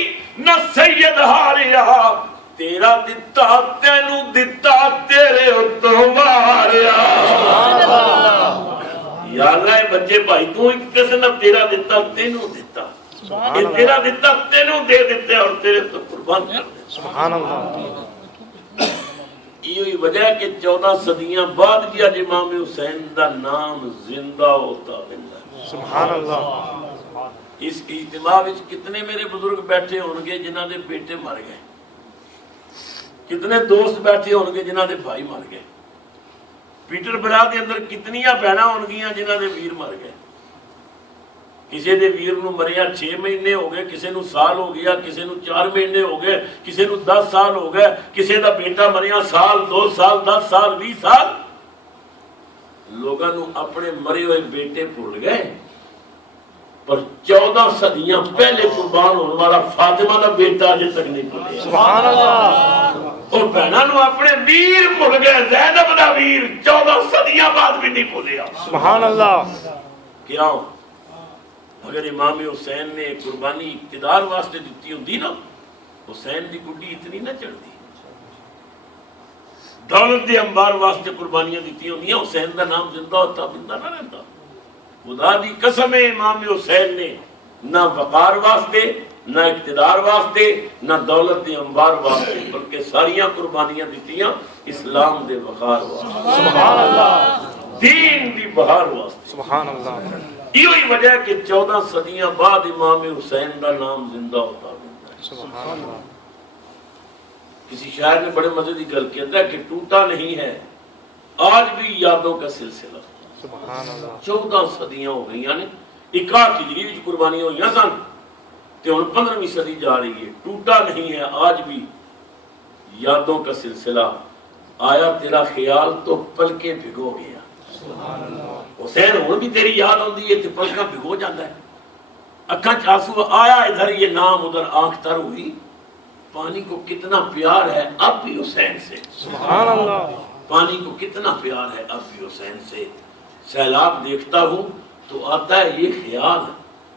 نہ سید ہاریا، تیرا دتا تینو دتا تیرے اتوں ماریا، یا اللہ بچے بھائی تو ایک قسم تیرا دتا تینو دتا، یہ تیرا دتا تینو دے دیتے اور تیرے تو قربان کر دیتے۔ سبحان اللہ یہ وجہ ہے کہ 14 صدیاں بعد بھی آج امام حسین دا نام زندہ ہوتا ہے۔ سبحان اللہ اس اجتماع وچ کتنے میرے بزرگ بیٹھے ہونگے جنہاں دے بیٹے مر گئے، کتنے دوست بیٹھے ہونگے جنہاں دے بھائی مر گئے، پیٹر برا دے اندر کتنیاں بہناں ہونگیاں جنہاں دے ویر مر گئے، کسی دے ویر نو مریا 6 مہینے ہو گئے، کسی نو سال ہو گیا، کسی نو 4 مہینے ہو گئے، کسی نو 10 سال ہو گئے، کسی دا بیٹا مریا سال 2 سال 10 سال 20 سال، لوگاں نو اپنے مرے ہوئے بیٹے بھول گئے، پر 14 صدیاں پہلے قربان ہونے والا فاطمہ دا بیٹا اجے تک نہیں بھولیا۔ سبحان اللہ اور بہناں نو اپنے ویر بھول گئے، زینب دا ویر 14 صدیاں بعد بھی نہیں بھولیا۔ سبحان اللہ کیا اگر امام حسین نے قربانی اقتدار واسطے دیتی ہوندی نا، حسین دی گڈی اتنی نہ چڑھتی، دولت دے انبار واسطے قربانیاں دیتی ہوندیاں، حسین دا نام زندہ ہوتا بندہ نہ رہتا۔ خدا دی قسم ہے امام حسین نے نہ وقار واسطے، نہ اقتدار واسطے، نہ دولت دے انبار واسطے، بلکہ ساریاں قربانیاں دیتیاں اسلام دے وقار واسطے، سبحان اللہ دین دی بہار واسطے۔ سبحان اللہ یہی وجہ ہے کہ 14 صدیاں بعد امام حسین کا نام زندہ ہوتا ہے۔ سبحان اللہ کسی شاعر نے بڑے مزے کی گل کیا کہ ٹوٹا نہیں ہے آج بھی یادوں کا سلسلہ۔ سبحان اللہ 14 صدیاں ہو گئی، یعنی 61 ہجری وچ قربانیاں ہوئی سن تے ہن 15ویں صدی جا رہی ہے، ٹوٹا نہیں ہے آج بھی یادوں کا سلسلہ، آیا تیرا خیال تو پلکیں بھگو گیا۔ حسین ہوں بھی تیری یاد ہوندی ہے تے پلکاں بھگو جاتا ہے، اکھاں چ آنسو آیا ادھر یہ نام ادھر آنکھ تر ہوئی، پانی کو کتنا پیار ہے اب بھی حسین سے، سبحان اللہ پانی کو کتنا پیار ہے اب بھی حسین سے۔ سیلاب دیکھتا ہوں تو آتا ہے یہ خیال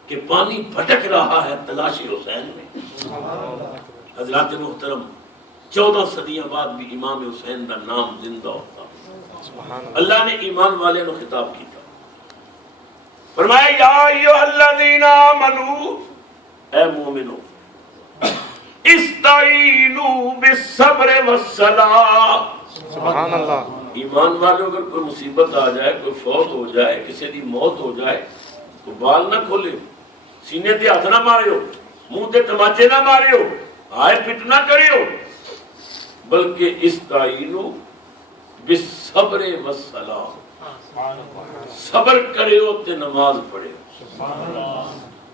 کہ پانی بھٹک رہا ہے تلاشی حسین میں۔ حضرات محترم 14 صدیاں بعد بھی امام حسین کا نام زندہ ہوتا۔ اللہ نے ایمان والے نو خطاب کیتا، فرمایا یا ایھا الذین آمنو، اے مومنو استعینوا بالصبر والصلاۃ۔ سبحان اللہ ایمان والوں اگر کوئی مصیبت آ جائے، کوئی فوت ہو جائے، کسی دی موت ہو جائے تو بال نہ کھولے، سینے تے ہاتھ نہ ماریو، منہ تے تماچے نہ ماریو، ہائے پٹ نہ کریو، بلکہ استعینوا بالصبر والصلاۃ، صبر کریو تے نماز پڑھیو۔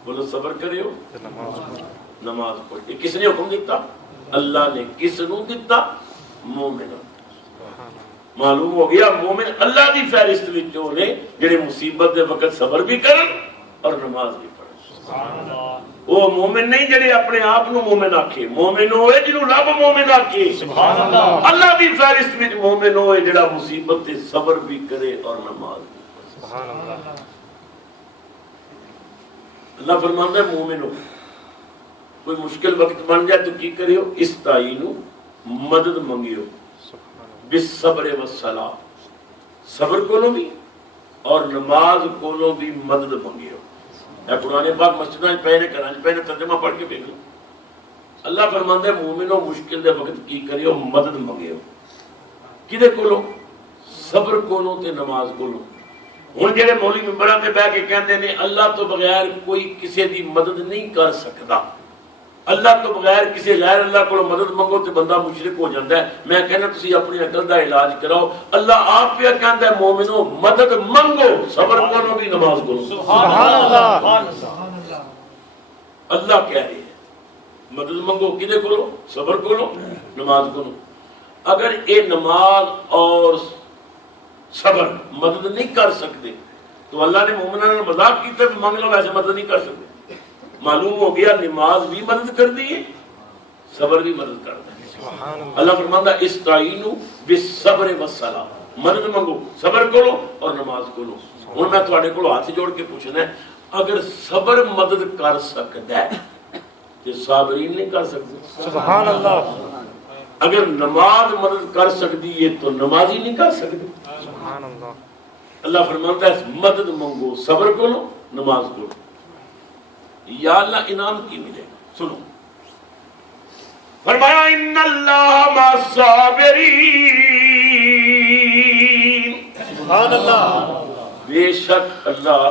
بولو صبر کریو نماز پڑھو۔ یہ کس نے حکم دیتا؟ اللہ نے۔ کس نو دیتا؟ مومن۔ معلوم ہو گیا مومن اللہ دی فہرست وچ نے جڑے مصیبت دے وقت صبر بھی کرن اور نماز بھی پڑھن۔ وہ مومن نہیں جڑے اپنے آپ نو مومن آکھے، مومن ہوئے جنوں رب مومن آکھے۔ سبحان اللہ اللہ دی فہرست وچ مومن ہوئے جڑا مصیبت تے صبر بھی کرے اور نماز بھی۔ سبحان اللہ اللہ فرماندا ہے مومنو کوئی مشکل وقت بن جائے تو کی کریو استعینو مدد منگیو بالصبر والصلاۃ صبر کولو بھی اور نماز کولو بھی مدد منگیو. اے قرآن پاک مسجداں پہ نے کراں پہ نے ترجمہ پڑھ کے دیکھ لو. اللہ فرماندا ہے مومنو مشکل دے وقت کی کریو مدد منگیو کدے کولو صبر کولو تے نماز کولو. ہن جڑے مولوی ممبراں تے بیٹھ کے کہندے نے اللہ تو بغیر کوئی کسی دی مدد نہیں کر سکتا, اللہ تو بغیر کسی غیر اللہ کو مدد منگو تو بندہ مشرک ہو جاتا ہے. میں کہنا تسی اپنی عقل دا علاج کراؤ. اللہ آپ پہ کہندا ہے مومنو مدد منگو صبر کرو بھی نماز کرو. سبحان اللہ. اللہ کہہ رہے ہیں مدد منگو کدے کرو صبر کرو نماز کرو. اگر اے نماز اور صبر مدد نہیں کر سکتے تو اللہ نے مومنوں نے مذاق کیتا ہے مانگ لو ویسے مدد نہیں کر سکتے. معلوم ہو گیا نماز بھی مدد کر دی ہے صبر بھی مدد کر دی. اللہ فرماندا استعینوا بالصبر والصلاۃ مدد منگو صبر کرو اور نماز کرو. ہن میں تواڈے کول ہاتھ جوڑ کے پوچھنا ہے اگر صبر مدد کر سکدا ہے تے صابرین نہیں کر سکتے. سبحان اللہ. اگر نماز مدد کر سکتی ہے تو نمازی نہیں کر سکتے. سبحان اللہ. اللہ فرماندا ہے مدد منگو صبر کرو نماز کرو. یا اللہ انعام کی ملے گا. سنو فرمایا ان اللہ مع الصابرین سبحان اللہ. بے شک اللہ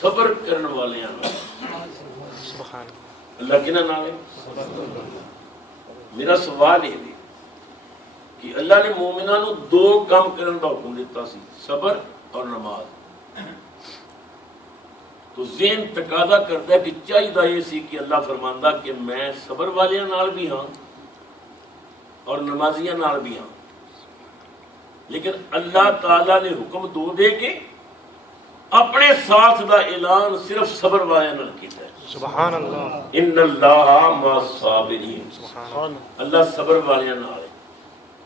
صبر کرنے والے ہیں. سبحان اللہ کنا نام ہے. میرا سوال یہ ہے کہ اللہ نے مومنوں کو دو کام کرنے کا حکم دیتا سی صبر اور نماز. تو ذہن تقاضا کرتا ہے کہ چاہیے یہ سی کہ اللہ فرماندا کہ میں صبر والیاں نال بھی ہاں اور نمازیاں نال بھی ہاں. لیکن اللہ تعالیٰ نے حکم دو دے کے اپنے ساتھ دا اعلان صرف صبر والیاں نال کیتا ہے. سبحان اللہ. ان اللہ مع الصابرین. سبحان اللہ صبر والیاں نال ہے.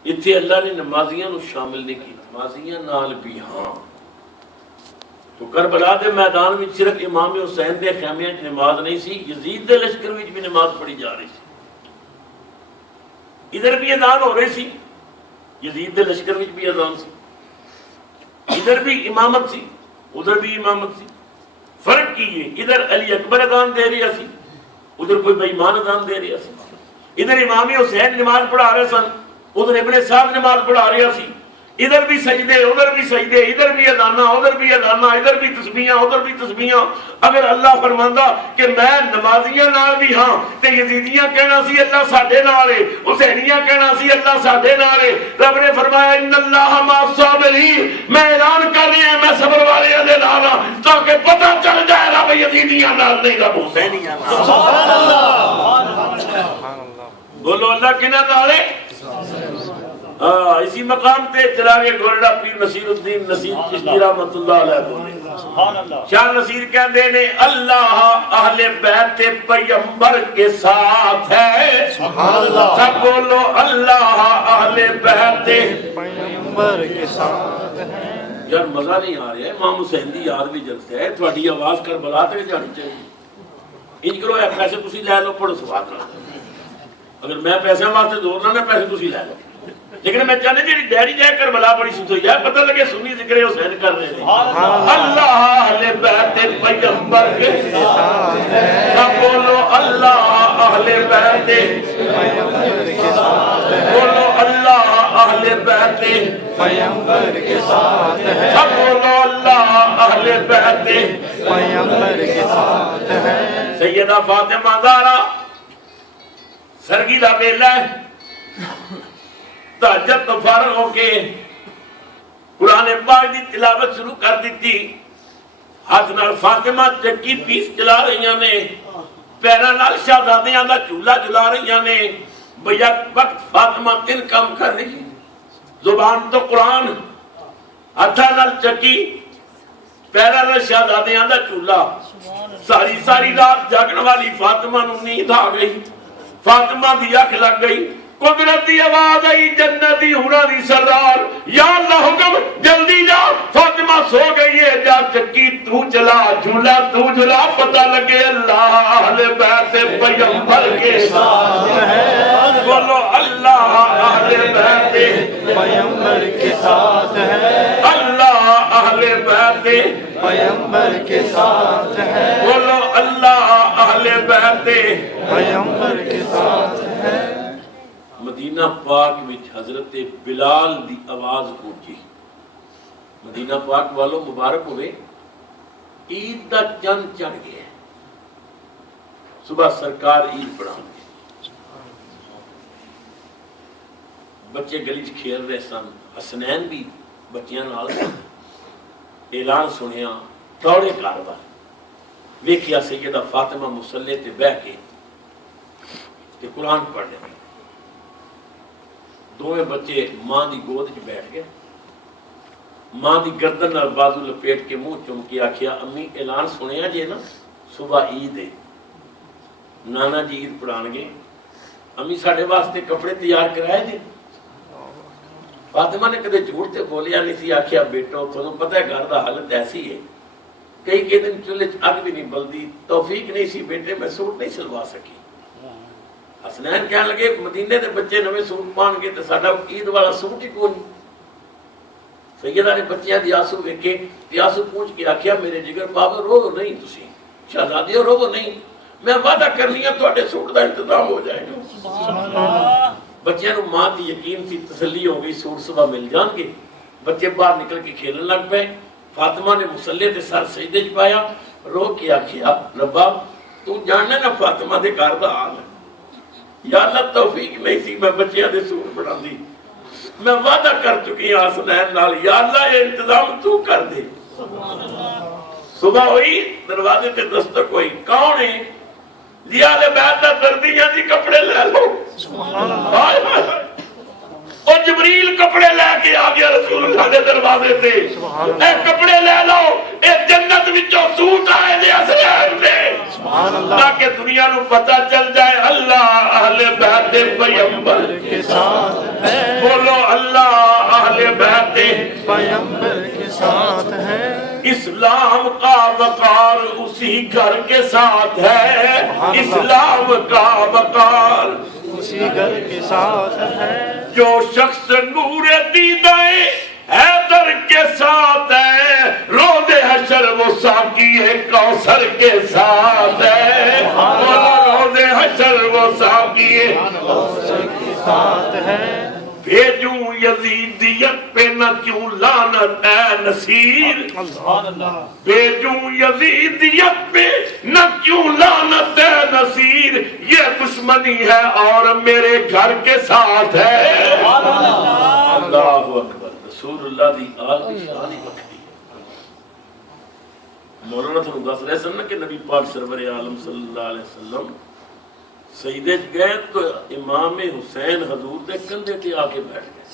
اتنے اللہ نے نمازیاں نو شامل نہیں کی نمازیاں نال بھی ہاں. تو کربلا دے میدان میں صرف امام حسین دے خیمے وچ نماز نہیں سی یزید دے لشکر وچ بھی نماز پڑھی جا رہی سی. ادھر بھی اذان ہو رہی سی یزید دے لشکر وچ بھی اذان سی. ادھر بھی امامت سی ادھر بھی امامت سی. فرق کی ہے ادھر علی اکبر اذان دے رہا سی ادھر کوئی بے ایمان اذان دے رہا سی. ادھر امام حسین نماز پڑھا رہے سن ادھر ابن صاحب نماز پڑھا رہا سی. ادھر بھی سجدے ادھر بھی سجدے ادھر بھی اذانہ ادھر بھی اذانہ ادھر بھی تسبیحاں ادھر بھی تسبیحاں. اگر اللہ فرماندا کہ میں نمازیاں نال بھی ہاں تے یزیدیاں کہنا سی اللہ ساڈے نال ہے حسینیاں کہنا سی اللہ ساڈے نال ہے. رب نے فرمایا ان اللہ مع الصابرین. میں اعلان کر رہا میں صبر والے دے نال ہاں تاکہ پتہ چل جائے رب یزیدیاں نال نہیں رب حسینیاں نال. سبحان اللہ. سبحان اللہ. بولو اللہ کنا نال ہے. اسی مقام تے چراغے گورڈا پیر نصیر الدین نصیر چشتی رحمت اللہ علیہ بولے. سبحان اللہ. شاہ نصیر کہندے نے اللہ اہل بیت پیغمبر کے ساتھ ہے. سبحان اللہ. سب بولو اللہ اہل بیت پیغمبر کے ساتھ ہے. یار مزہ نہیں آ رہا ہے. امام حسین دی یاد بھی جلسہ ہے تھوڑی آواز کربلا تے جانی چاہیے. انج کرو اے پیسے تسی لے لو پڑھو سواد نال. اگر میں پیسے واسطے زور نہ پیسے تسی لے لو. لیکن میں چاہنے جی ڈیری جائے کربلا بڑی ست ہوئی ہے پتہ لگے سنی ذکر حسین کر رہے ہیں. اللہ اہل بیت پیغمبر کے ساتھ ہے. سب بولو اللہ اہل بیت پیغمبر کے ساتھ ہے. بولو اللہ اہل بیت پیغمبر کے ساتھ ہے. سب بولو اللہ اہل بیت پیغمبر کے ساتھ ہے. سیدہ فاطمہ زہرا سرگی دا ویلا ہے. تہجد تو فارغ ہو کے قرآن پاک دی تلاوت شروع کر دیتی. ہاتھ نال فاطمہ چکی پیس چلا رہی نے پیراں نال شہزادیاں دا چولہا جلا رہی نے. بھیا وقت فاطمہ تین کام کر رہی زبان تو قرآن ہاتھاں نال چکی پیراں نال شہزادیاں دا چولہا. ساری ساری رات جاگن والی فاطمہ نو نیند آ گئی. فاطمہ دی اکھ لگ گئی. قدرتی آواز آئی جنتی ہونا دی سردار یا اللہ حکم جلدی جا فاطمہ سو گئی ہے جا چکی تو چلا جھولا تو جھولا پتہ لگے اللہ اہل بیت پیغمبر کے ساتھ ہے بولو اللہ اہل بیت پیغمبر کے ساتھ ہے اللہ اہل بیت پیغمبر کے ساتھ ہے بولو اللہ اہل بیت پیغمبر کے ساتھ ہے مدینہ پاک وچ حضرت بلال دی آواز پہنچی مدینہ پاک والوں مبارک ہوئے عید دا چند چڑھ گیا صبح سرکار عید پڑھان گے بچے گلی چ کھیل رہے سن حسنین بھی بچیاں نال اعلان سنیا دوڑے کارواں ویکھیا سیدہ فاطمہ مصلی تے بیٹھ کے تے قرآن پڑھ رہے دوویں بچے ماں دی گود چ بیٹھ گئے ماں دی گردن نال بازو لپیٹ کے منہ چم کے آکھیا امی اعلان سنیا جے نا صبح عید ہے نانا جی عید پڑھان گے امی ساڈے واسطے کپڑے تیار کرائے جے فاطمہ نے کدے جھوٹ تے بولیا نہیں سی آکھیا بیٹو تھانوں پتہ ہے گھر دا حالت ایسی ہے کئی دن چولہے چ اگ بھی نہیں بلدی توفیق نہیں سی بیٹے میں سوٹ نہیں سلوا سکی حسنین کہنے لگے مدینے دے بچے نویں سوٹ پان گے تے ساڈا عید والا سوٹ ہی کوئی نہیں سیدہ نے بچیاں دی آنسو ویکھے تے آنسو پوچھ کے آکھیا میرے جگر بابا رو نہیں تسی شہزادیو رو نہیں میں وعدہ کرنی ہے تواڈے سوٹ دا انتظام ہو جائے گا بچیاں نو ماں دی یقین سی تسلی ہو گئی سوٹ صبح مل جان گے بچے باہر نکل کے کھیلنے لگ پے فاطمہ نے مصلی تے سر سجدے چ پایا رو کے آکھیا ربا تو جاننا نا فاطمہ دے گھر دا حال ہے یا اللہ توفیق نہیں سی میں بچیاں دے سوٹ بناندی میں وعدہ کر چکی ہاں حسنین نال یا اللہ یہ انتظام تو کر دے صبح ہوئی دروازے تے دستک ہوئی کون ہے لیا لے بیٹا دردیاں دی کپڑے لے لو اور جبریل کپڑے لے کے آ گیا رسول اللہ دے دروازے تے اے کپڑے لے لو اے جنت وچوں سوٹ آئے دے حسنین دے تاکہ دنیا نو پتہ چل جائے اللہ اہل بیت پیغمبر کے ساتھ ہے بولو اللہ اہل بیت پیغمبر کے ساتھ ہے اسلام کا وقار اسی گھر کے ساتھ ہے اسلام کا وقار اسی گھر کے ساتھ ہے جو شخص نور دیدہ حیدر کے ساتھ ہے روز حشر وہ ساقی کوثر کے ساتھ ہے روز حشر وہ ساقی کوثر کے ساتھ ہے بھیجوں یزیدیت پہ نہ کیوں لعنت اے نصیر بھیجوں یزیدیت پہ نہ کیوں لعنت اے نصیر یہ دشمنی ہے اور میرے گھر کے ساتھ ہے اللہ اکبر رسول اللہ دی آل دی شان ہی وکھری مولانا تھانوں دس رہے سن کہ نبی پاک سرور عالم صلی اللہ علیہ وسلم سجدے گئے تو امام حسین حضور دے کندھے تے آ کے بیٹھ گئے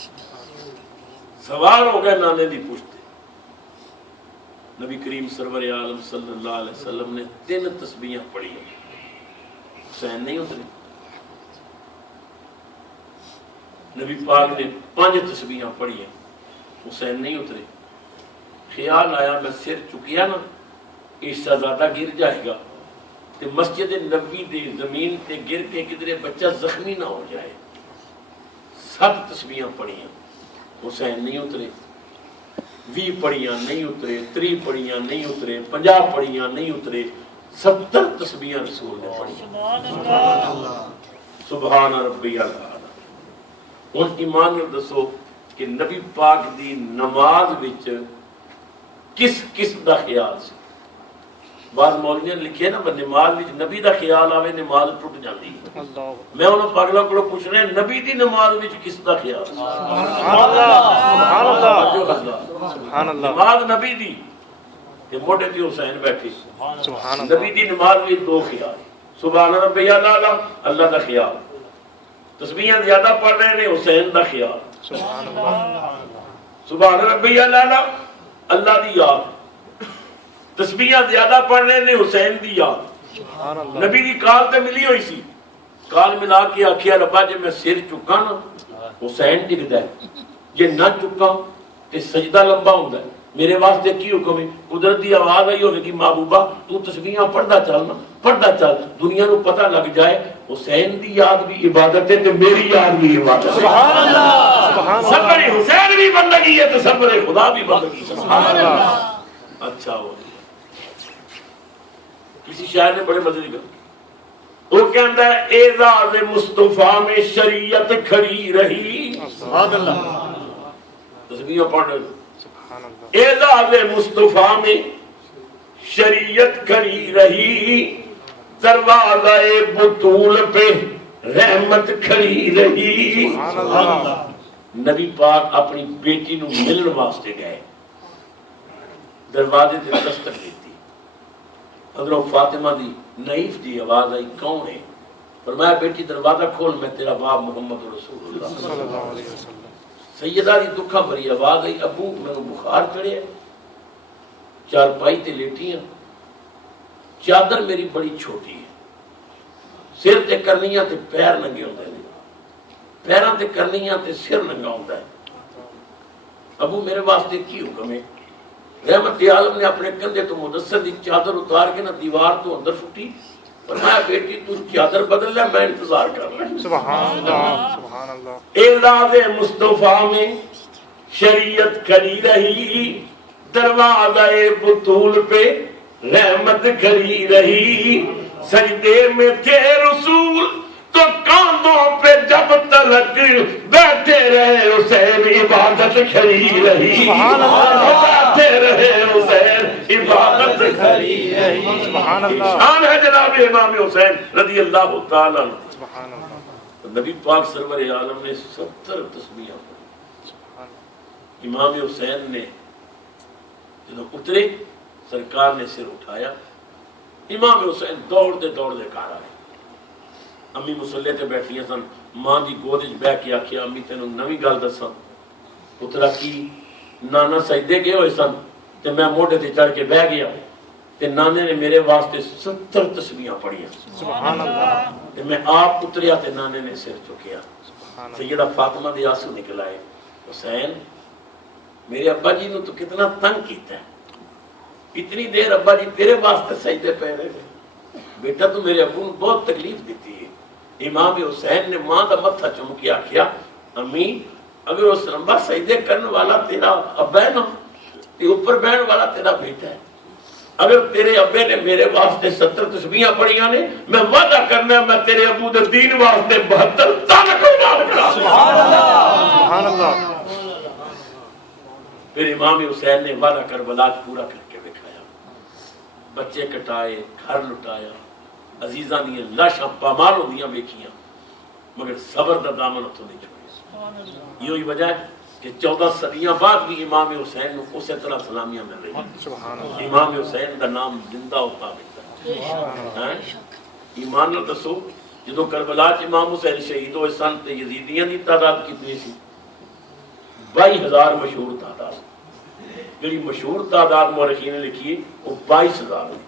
سوار ہو گئے نانے دی پشت نبی کریم سرور عالم صلی اللہ علیہ وسلم نے 3 تسبیحاں پڑھی حسین نہیں اترے نبی پاک نے 5 تسبیحاں پڑھی حسین نہیں اترے خیال آیا میں سر چکیا نا شہزادہ گر جائے گا تے مسجد نبوی دے زمین تے گر کے کدھرے بچہ زخمی نہ ہو جائے 7 تسبیحاں پڑھیاں حسین نہیں اترے 20 پڑھیاں نہیں اترے 30 پڑھیاں نہیں اترے 50 پڑھیاں نہیں اترے 70 تسبیحاں رسول نے پڑھیاں سبحان ربی الاعلی ان ایمان نے دسو کہ نبی پاک دی نماز وچ کس قسم دا خیال سی بعض مولویاں نے لکھے نا نماز وچ نبی دا خیال آوے نماز ٹوٹ جاندی ہے میں انہاں پاگلاں کولوں پوچھ رہا نبی دی نماز وچ کس دا خیال سبحان اللہ سبحان اللہ نماز نبی دی تے موڈے تے حسین بیٹھے سبحان اللہ نبی دی نماز وچ 2 خیال سبحان ربی الاعلی اللہ دا خیال تسبیحاں زیادہ پڑھ رہے نے حسین دا خیال سبحان اللہ سبحان ربی الاعلی اللہ دی یاد تسبیحاں زیادہ پڑھ رہے نے حسین دی یاد نبی دی کال تے ملی ہوئی سی کال ملا کے آکھیا ربا جے میں سر چکا نا حسین ڈگدا ہے جے نہ چکا تے سجدہ لمبا ہوندا ہے میرے واسطے کی حکم ہے؟ قدرتی آواز آئی ہوگی کہ محبوبہ تو تسبیحاں پڑھدا چل نا، پڑھدا چل، دنیا نو پتہ لگ جائے حسین دی یاد بھی عبادت ہے تے میری یاد بھی عبادت ہے۔ سبحان اللہ، صبر حسین بھی بندگی ہے تے صبر خدا بھی بندگی ہے۔ سبحان اللہ۔ اچھا ہو کسی شاعر نے بڑے مزے کی وہ کہتا ہے اعزاز مصطفیٰ میں شریعت کھڑی رہی۔ سبحان اللہ، تسبیح پڑھ رہے سبحان اللہ، اعزاز مصطفیٰ میں شریعت کھڑی رہی، دروازہ بطول پہ رحمت کھڑی رہی۔ سبحان اللہ، نبی پاک اپنی بیٹی نو ملن واسطے گئے، دروازے تے دستک دیتی، حضرت فاطمہ دی نائف دی آواز آئی، کون ہے؟ فرمایا بیٹی دروازہ کھول، میں تیرا باپ محمد رسول اللہ صلی اللہ علیہ وسلم۔ سیدہ دی دکھا بھری آواز آئی، ابو میں بخار چڑھے، چارپائی تے لیٹی ہیں، چادر میری بڑی چھوٹی ہے، سر تے کرنیاں تے پیر ننگے ہوندے نے، پیراں تے کرنیاں تے سر ننگا ہوندا ہے، ابو میرے واسطے کی حکم ہے؟ رحمت عالم نے اپنے کندھے تو مدثر دی چادر اتار کے نہ دیوار تو اندر فٹی، فرمایا بیٹی تو چادر بدل لے، میں انتظار کر رہا ہوں۔ سبحان اللہ، سبحان اللہ، اعزاز مصطفیٰ میں شریعت کھڑی رہی، دروازہ بطول پہ رحمت کھڑی رہی، سجدے میں تھے رسول تو کاندھوں پہ جب تلک بیٹھے رہے حسین، عبادت کھڑی رہی۔ سبحان اللہ، بیٹھے رہے حسین، عبادت کھڑی رہی۔ سبحان اللہ، شان ہے جناب امام حسین رضی اللہ تعالیٰ عنہ۔ سبحان اللہ، نبی پاک سرور عالم نے 70 تسبیحاں پڑھی۔ سبحان اللہ، امام حسین نے جب اترے سرکار نے سر اٹھایا، امام حسین دوڑتے دوڑتے گھر آئے، امی مسلے تے بیٹھی سن، ماں دی گود وچ بیٹھ کے آکھیا امی تینوں نویں گل دساں، پترا کی نانا سجدے گئے ہوئے سن تے میں موڈے تے چڑھ کے بیٹھ گیا تے نانے نے میرے واسطے 70 تسبیحاں پڑھیاں، سبحان اللہ، تے میں آپ اتریا تے نانے نے سر چکیا۔ سبحان اللہ، سیدہ فاطمہ دے آنسو نکل آئے، حسین میرے ابا جی نو تو کتنا تنگ کیتا ہے، اتنی دیر ابا جی تیرے واسطے سجدے پہ رہے، بیٹا تو میرے ابو نے بہت تکلیف دیتی ہے۔ امام حسین نے ماں دا متھا چوم کے آکھیا امی اگر اس لمبا سجدے کرنے والا تیرا ابا ہے نا تے اوپر بہن والا تیرا بیٹا ہے، اگر تیرے ابے نے میرے واسطے 70 تسبیحاں پڑھیاں نے، میں وعدہ کرنا میں تیرے ابو دے دین واسطے 72 تالا کوئی نہ کرا۔ سبحان اللہ، سبحان اللہ، پھر امام حسین نے وعدہ کربلا پورا کر کے دکھایا، بچے کٹائے، گھر لٹایا، عزیزاں دی لاشاں پامال ہوندیاں ویکھیاں، مگر صبر دا دامن ہتھوں نہیں چھوڑیا۔ یہی وجہ ہے کہ 14 صدیاں بعد بھی امام حسین کو اسی طرح سلامیاں مل رہی ہیں۔ سبحان اللہ، امام حسین دا نام زندہ ہوتا ہے۔ ایمان نال دسو جدو کربلا چ امام حسین شہید ہوئے سن تے یزیدیاں دی تعداد کتنی سی؟ 22,000 مشہور تعداد، جڑی مشہور تعداد مورخین نے لکھی ہے وہ 22,000 ہے۔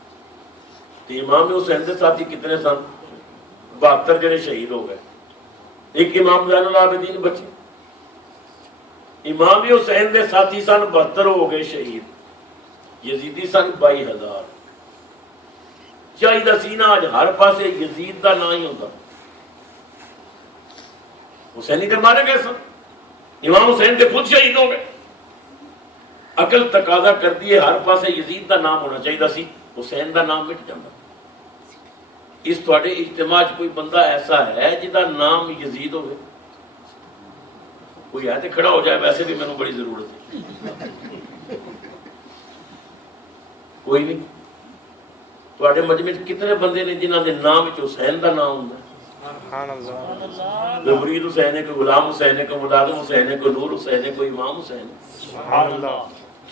تے امام حسین دے ساتھی کتنے سن؟ 72 جڑے شہید ہو گئے، ایک امام زین العابدین بچے۔ امام حسین دے ساتھی سن 72 ہو گئے شہید، یزیدی سن 22,000۔ چاہیے سی نا اج ہر پاسے یزید دا نام ہی ہوتا، حسینی تے مارے گئے سن، امام حسین تے خود شہید ہو گئے۔ عقل تقاضا کرتی ہے ہر پاسے یزید دا نام ہونا چاہیے سی، حسین دا نام مٹ جاتا۔ اس تواڈے اجتماع کوئی بندہ ایسا ہے جدا نام یزید ہوگا؟ کوئی ہے تے کھڑا ہو جائے، ویسے بھی میں بڑی ضرورت ہے۔ کوئی نہیں؟ تواڈے مجمع کتنے بندے نے جنہاں دے نام وچ حسین دا نام ہوندا ہے؟ سبحان اللہ، کوئی مرید حسین ہے، کوئی غلام حسین ہے، کوئی ملازم حسین ہے، کوئی نور حسین ہے، کوئی امام حسین ہے۔ سبحان اللہ،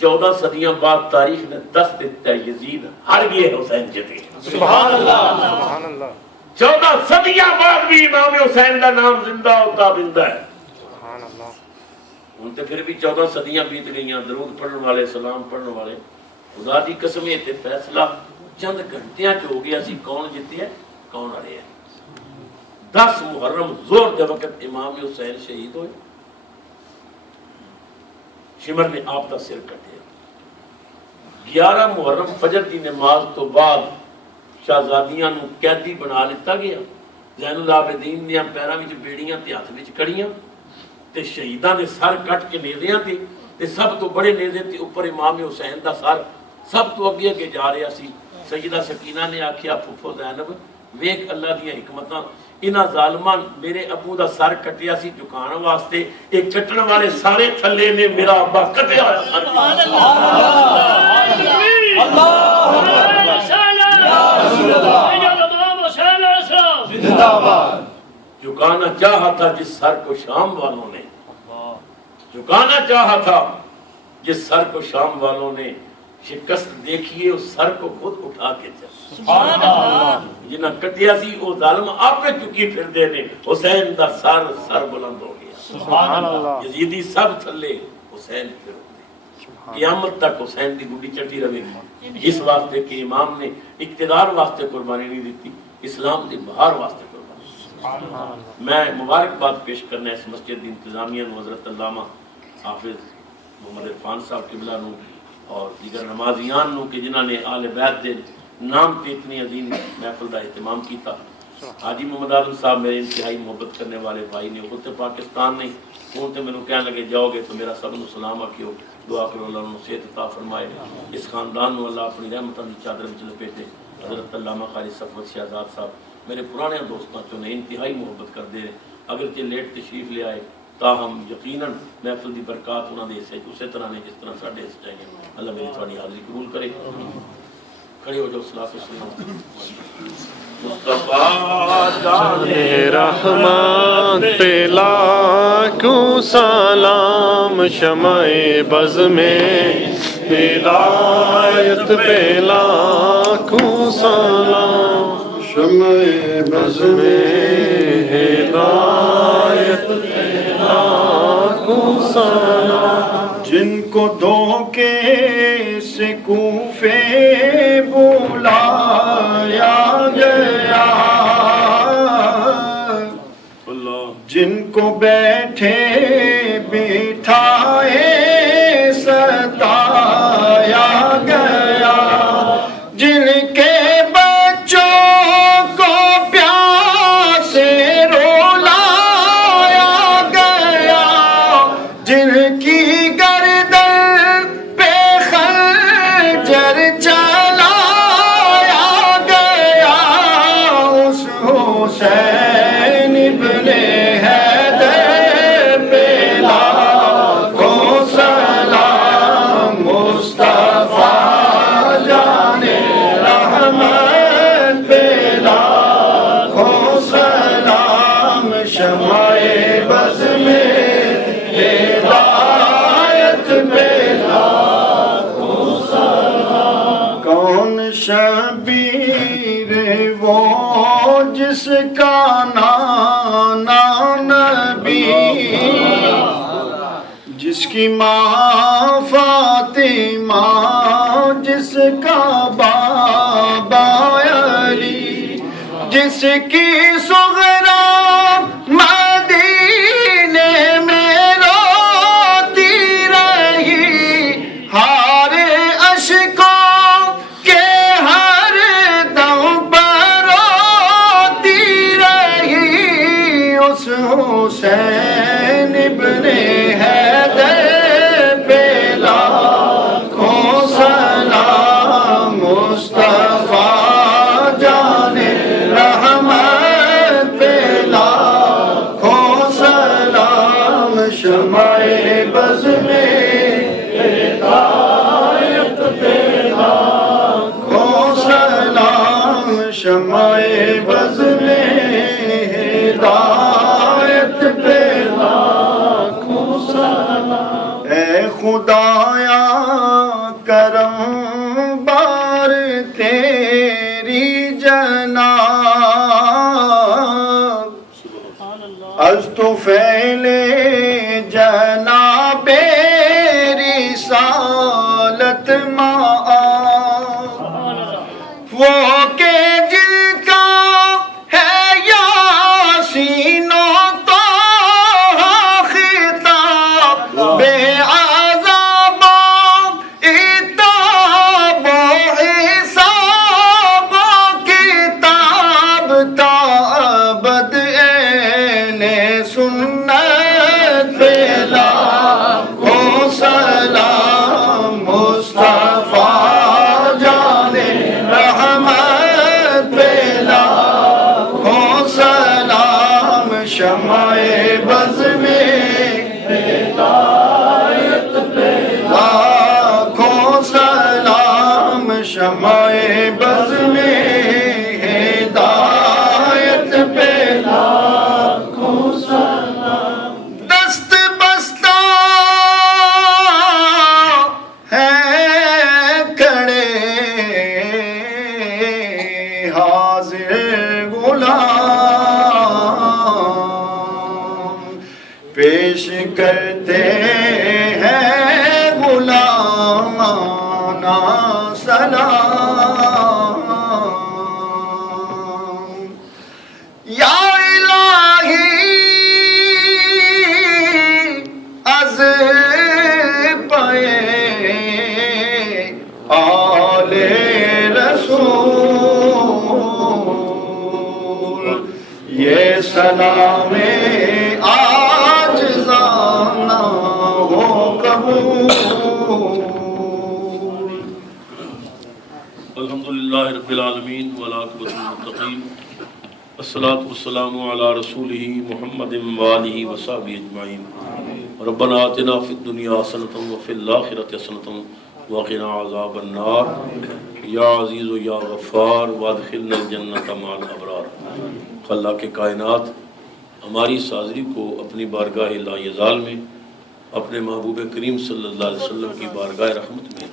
14 صدیاں بعد تاریخ نے دس دیتا ہے یزید ہر گئے حسین جتے۔ سبحان اللہ، سبحان اللہ، 14 صدیاں بعد بھی امام حسین کا نام زندہ ہوتا بندہ ہے۔ سبحان اللہ، ان تے پھر بھی 14 صدیاں بیت گئیاں، درود پڑھنے والے، سلام پڑھنے والے، خدا دی قسم تے فیصلہ چند گھنٹیاں چ ہو گیا سی کون جیتے ہے کون ہارے ہے۔ 10 محرم زور دے وقت امام حسین شہید ہوئے، شمر نے آپ کا سر کٹیا، 11 محرم فجر دی نماز تو بعد شہزادیاں نو قیدی بنا لیتا گیا. زین العابدین نے پیراں وچ بیڑیاں تے ہاتھ وچ کڑیاں تے شہیداں دے سر کٹ کے نیزیاں تے سب تو بڑے نیزے تے اوپر امام حسین دا سر سب تو اگے اگے جا رہا سی. سیدہ سکینہ نے آکھیا پھپھو زینب ویکھ اللہ دیاں حکمتاں انہاں ظالمان میرے ابو دا سر کٹیا سی جھکان واسطے ایک کٹن والے سارے تھلے نے میرا ابا کٹیا ہوا سر. جھکانا چاہا تھا جس سر کو شام والوں نے جھکانا چاہا تھا جس سر کو شام والوں نے شکست دیکھیے اس سر کو خود اٹھا کے چل. جنہ کٹیا سی وہ ظالم آپ چکی پھر دے نے حسین دا سر بلند ہو گیا. یزیدی سب تھلے حسین پھر قیامت تک حسین دی گڈی چڑھتی رہے گی. اس واسطے کہ امام نے اقتدار واسطے قربانی نہیں دیتی اسلام دی بہار واسطے قربانی. میں مبارکباد پیش کرنا اس مسجد دی انتظامیہ نو حضرت علامہ حافظ محمد عرفان صاحب قبلہ نو اور دیگر نمازیان نو کہ جنہاں نے آل بیت دے نام تے اتنی عظیم محفل دا اہتمام کیتا. حاجی محمد اعظم صاحب میرے انتہائی محبت کرنے والے بھائی نے خود پاکستان نہیں ہوں تے مینوں کہنے لگے جاؤ گے تو میرا سب نو سلام آکھیو دعا کرو اللہ انہوں صحت عطا فرمائے اس خاندان نو اللہ اپنی رحمتاں دی چادر وچ لپیٹے. حضرت علامہ قاری صفوت شہزاد صاحب میرے پرانے دوستاں چوں نے انتہائی محبت کردے رہے اگرچہ لیٹ تشریف لے آئے تاہم یقیناً محفل دی برکات انہاں دے حصے اسی طرح نے جس طرح ساڈے حصے چاہیے. اللہ میری تھوڑی حاضری قبول کرے. کھڑے ہو جاؤ صلاۃ و سلام. مصطفیٰ جان رحمت پہ لاکھوں سلام شمع بز میں ہدایت پہ لاکھوں سلام شمع بز میں ہدایت پہ لاکھوں سلام. جن کو دھوکے سے کوفے بلایا گیا جن کو بیٹھے بٹھائے ستایا گیا جن کے بچوں کو پیار سے رلایا گیا جن کی گردن پہ خنجر چلایا گیا اس حسین ابن حیدر پہ لاکھوں سلام مصطفیٰ جان رحمت پہ لاکھوں سلام شمع بز میں ہدایت پہ لاکھوں سلام. کون شبیر وہ جس کا نام نبی جس کی ماں فاطمہ جس کا بابا علی جس کی صغرا مدینے میں روتی رہی ہار اشکوں کے ہر دم پر روتی رہی اس حسین ابن حیدر پہ لاکھوں سلام مصطفیٰ جان رحمت پہ لاکھوں سلام شمع بز میں ہدایت پہ لاکھوں سلام شمع بز میں ہدایت پہ لاکھوں سلام. اے خدایا کرم بار تیری جناب از تو فعلے جناب رسالت مآب وہ کہ جن کا ہے یاسین و طٰہٰ خطاب بے عذاب و عطا شمع بز میں ہدایت پہ لاکھوں سلام دست بستہ ہے کھڑے حاضر غلام پیش کرتے ہیں غلامانہ سلام یا الہی از پائے آل رسول یہ سلام آج زانا ہو قبول الحمدللہ رب العالمین والعاقبۃ للمتقین الصلاۃ والسلام علی رسولہ محمد وآلہ وصحبہ اجمعین ربنا آتنا فی الدنیا حسنۃ وفی الآخرۃ حسنۃ وقنا عذاب النار یا عزیز و یا غفار وادخلنا الجنۃ مع الابرار۔ اللہ کے کائنات ہماری اس حاضری کو اپنی بارگاہ لا یزال میں اپنے محبوب کریم صلی اللہ علیہ وسلم کی بارگاہ رحمت میں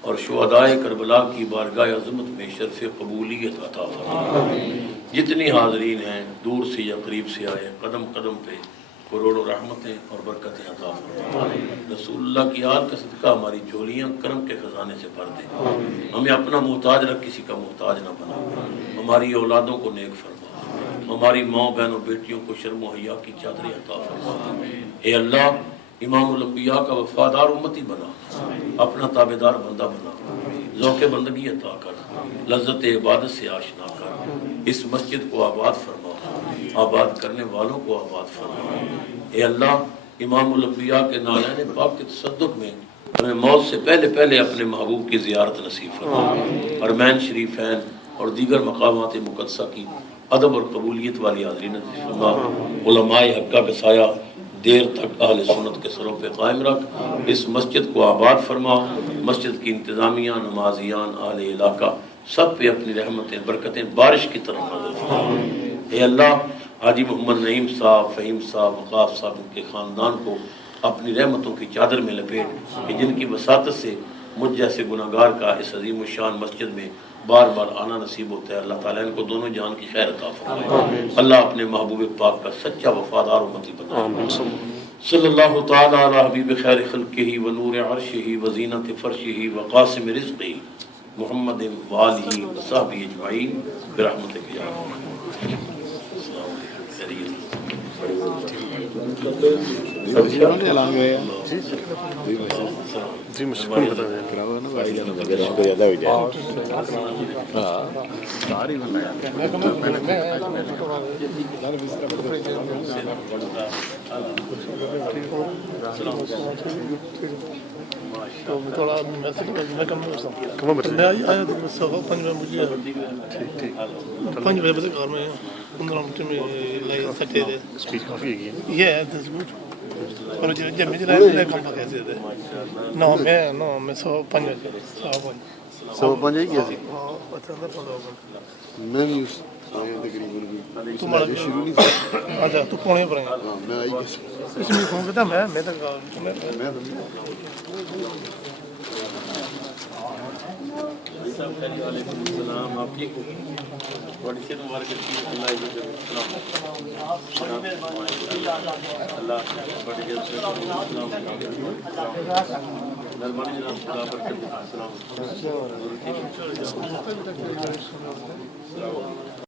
اور شہدائے کربلا کی بارگاہ عظمت میں شرف قبولیت عطا فرمائے۔ جتنی حاضرین ہیں دور سے یا قریب سے آئے قدم قدم پہ کروڑوں رحمتیں اور برکتیں عطا فرمائے۔ رسول اللہ کی آل کا صدقہ ہماری جھولیاں کرم کے خزانے سے بھر دے، ہمیں اپنا محتاج رکھ کسی کا محتاج نہ بنا، ہماری اولادوں کو نیک فرما، ہماری ماں بہنوں بیٹیوں کو شرم و حیا کی چادریں عطا فرما۔ اے اللہ امام الانبیاء کا وفادار امتی بنا، اپنا تابعدار بندہ بنا، ذوق بندگی عطا کر، لذت عبادت سے آشنا کر، اس مسجد کو آباد فرما، آباد کرنے والوں کو آباد فرما۔ اے اللہ امام الانبیاء کے نالین پاک کے تصدق میں ہمیں موت سے پہلے پہلے اپنے محبوب کی زیارت نصیب فرما، حرمین شریفین اور دیگر مقامات مقدسہ کی ادب اور قبولیت والی حاضری نصیب فرما۔ علماء حقہ کا سایہ دیر تک اہل سنت کے سروں پہ قائم رکھ، اس مسجد کو آباد فرما، مسجد کی انتظامیہ، نمازیان، اہل علاقہ سب پہ اپنی رحمتیں برکتیں بارش کی طرح نازل فرما۔ اے اللہ حاجی محمد نعیم صاحب، فہیم صاحب، وقاف صاحب ان کے خاندان کو اپنی رحمتوں کی چادر میں لپیٹ کہ جن کی وساطت سے مجھ جیسے گناہگار کا اس عظیم الشان مسجد میں بار بار آنا نصیب ہوتا ہے۔ اللہ تعالیٰ ان کو دونوں جان کی خیر عطا فرمائے۔ اللہ اپنے محبوب پاک کا سچا وفادار امتی بنائے۔ صلی اللہ تعالیٰ علی حبیب خیر خلقہ و نور عرشہ و زینت فرشہ و قاسم رزقہ محمد وآلہ وصحبہ اجمعین برحمتک یا ارحم تھوڑا میسج میں کم میں آیا تو صبح 5 بجے مجھے 5 بجے گھر میں 15 منٹ میں لائے سٹے دے اسپیچ کافی ہے یہ دس گڈ اور جب مجھے لائے کم کیسے دے نو میں 5 بجے 5 کی سی میں بھی تمہارا شروع نہیں اچھا تو پونے پر میں آئی اس میں فون کرتا میں تک وعلیکم السلام۔ آپ ٹھیک ہو؟ بڑی سے مبارک اللہ اللہ بڑی جلد سے مہربانی جناب خدا برکت دے۔ السلام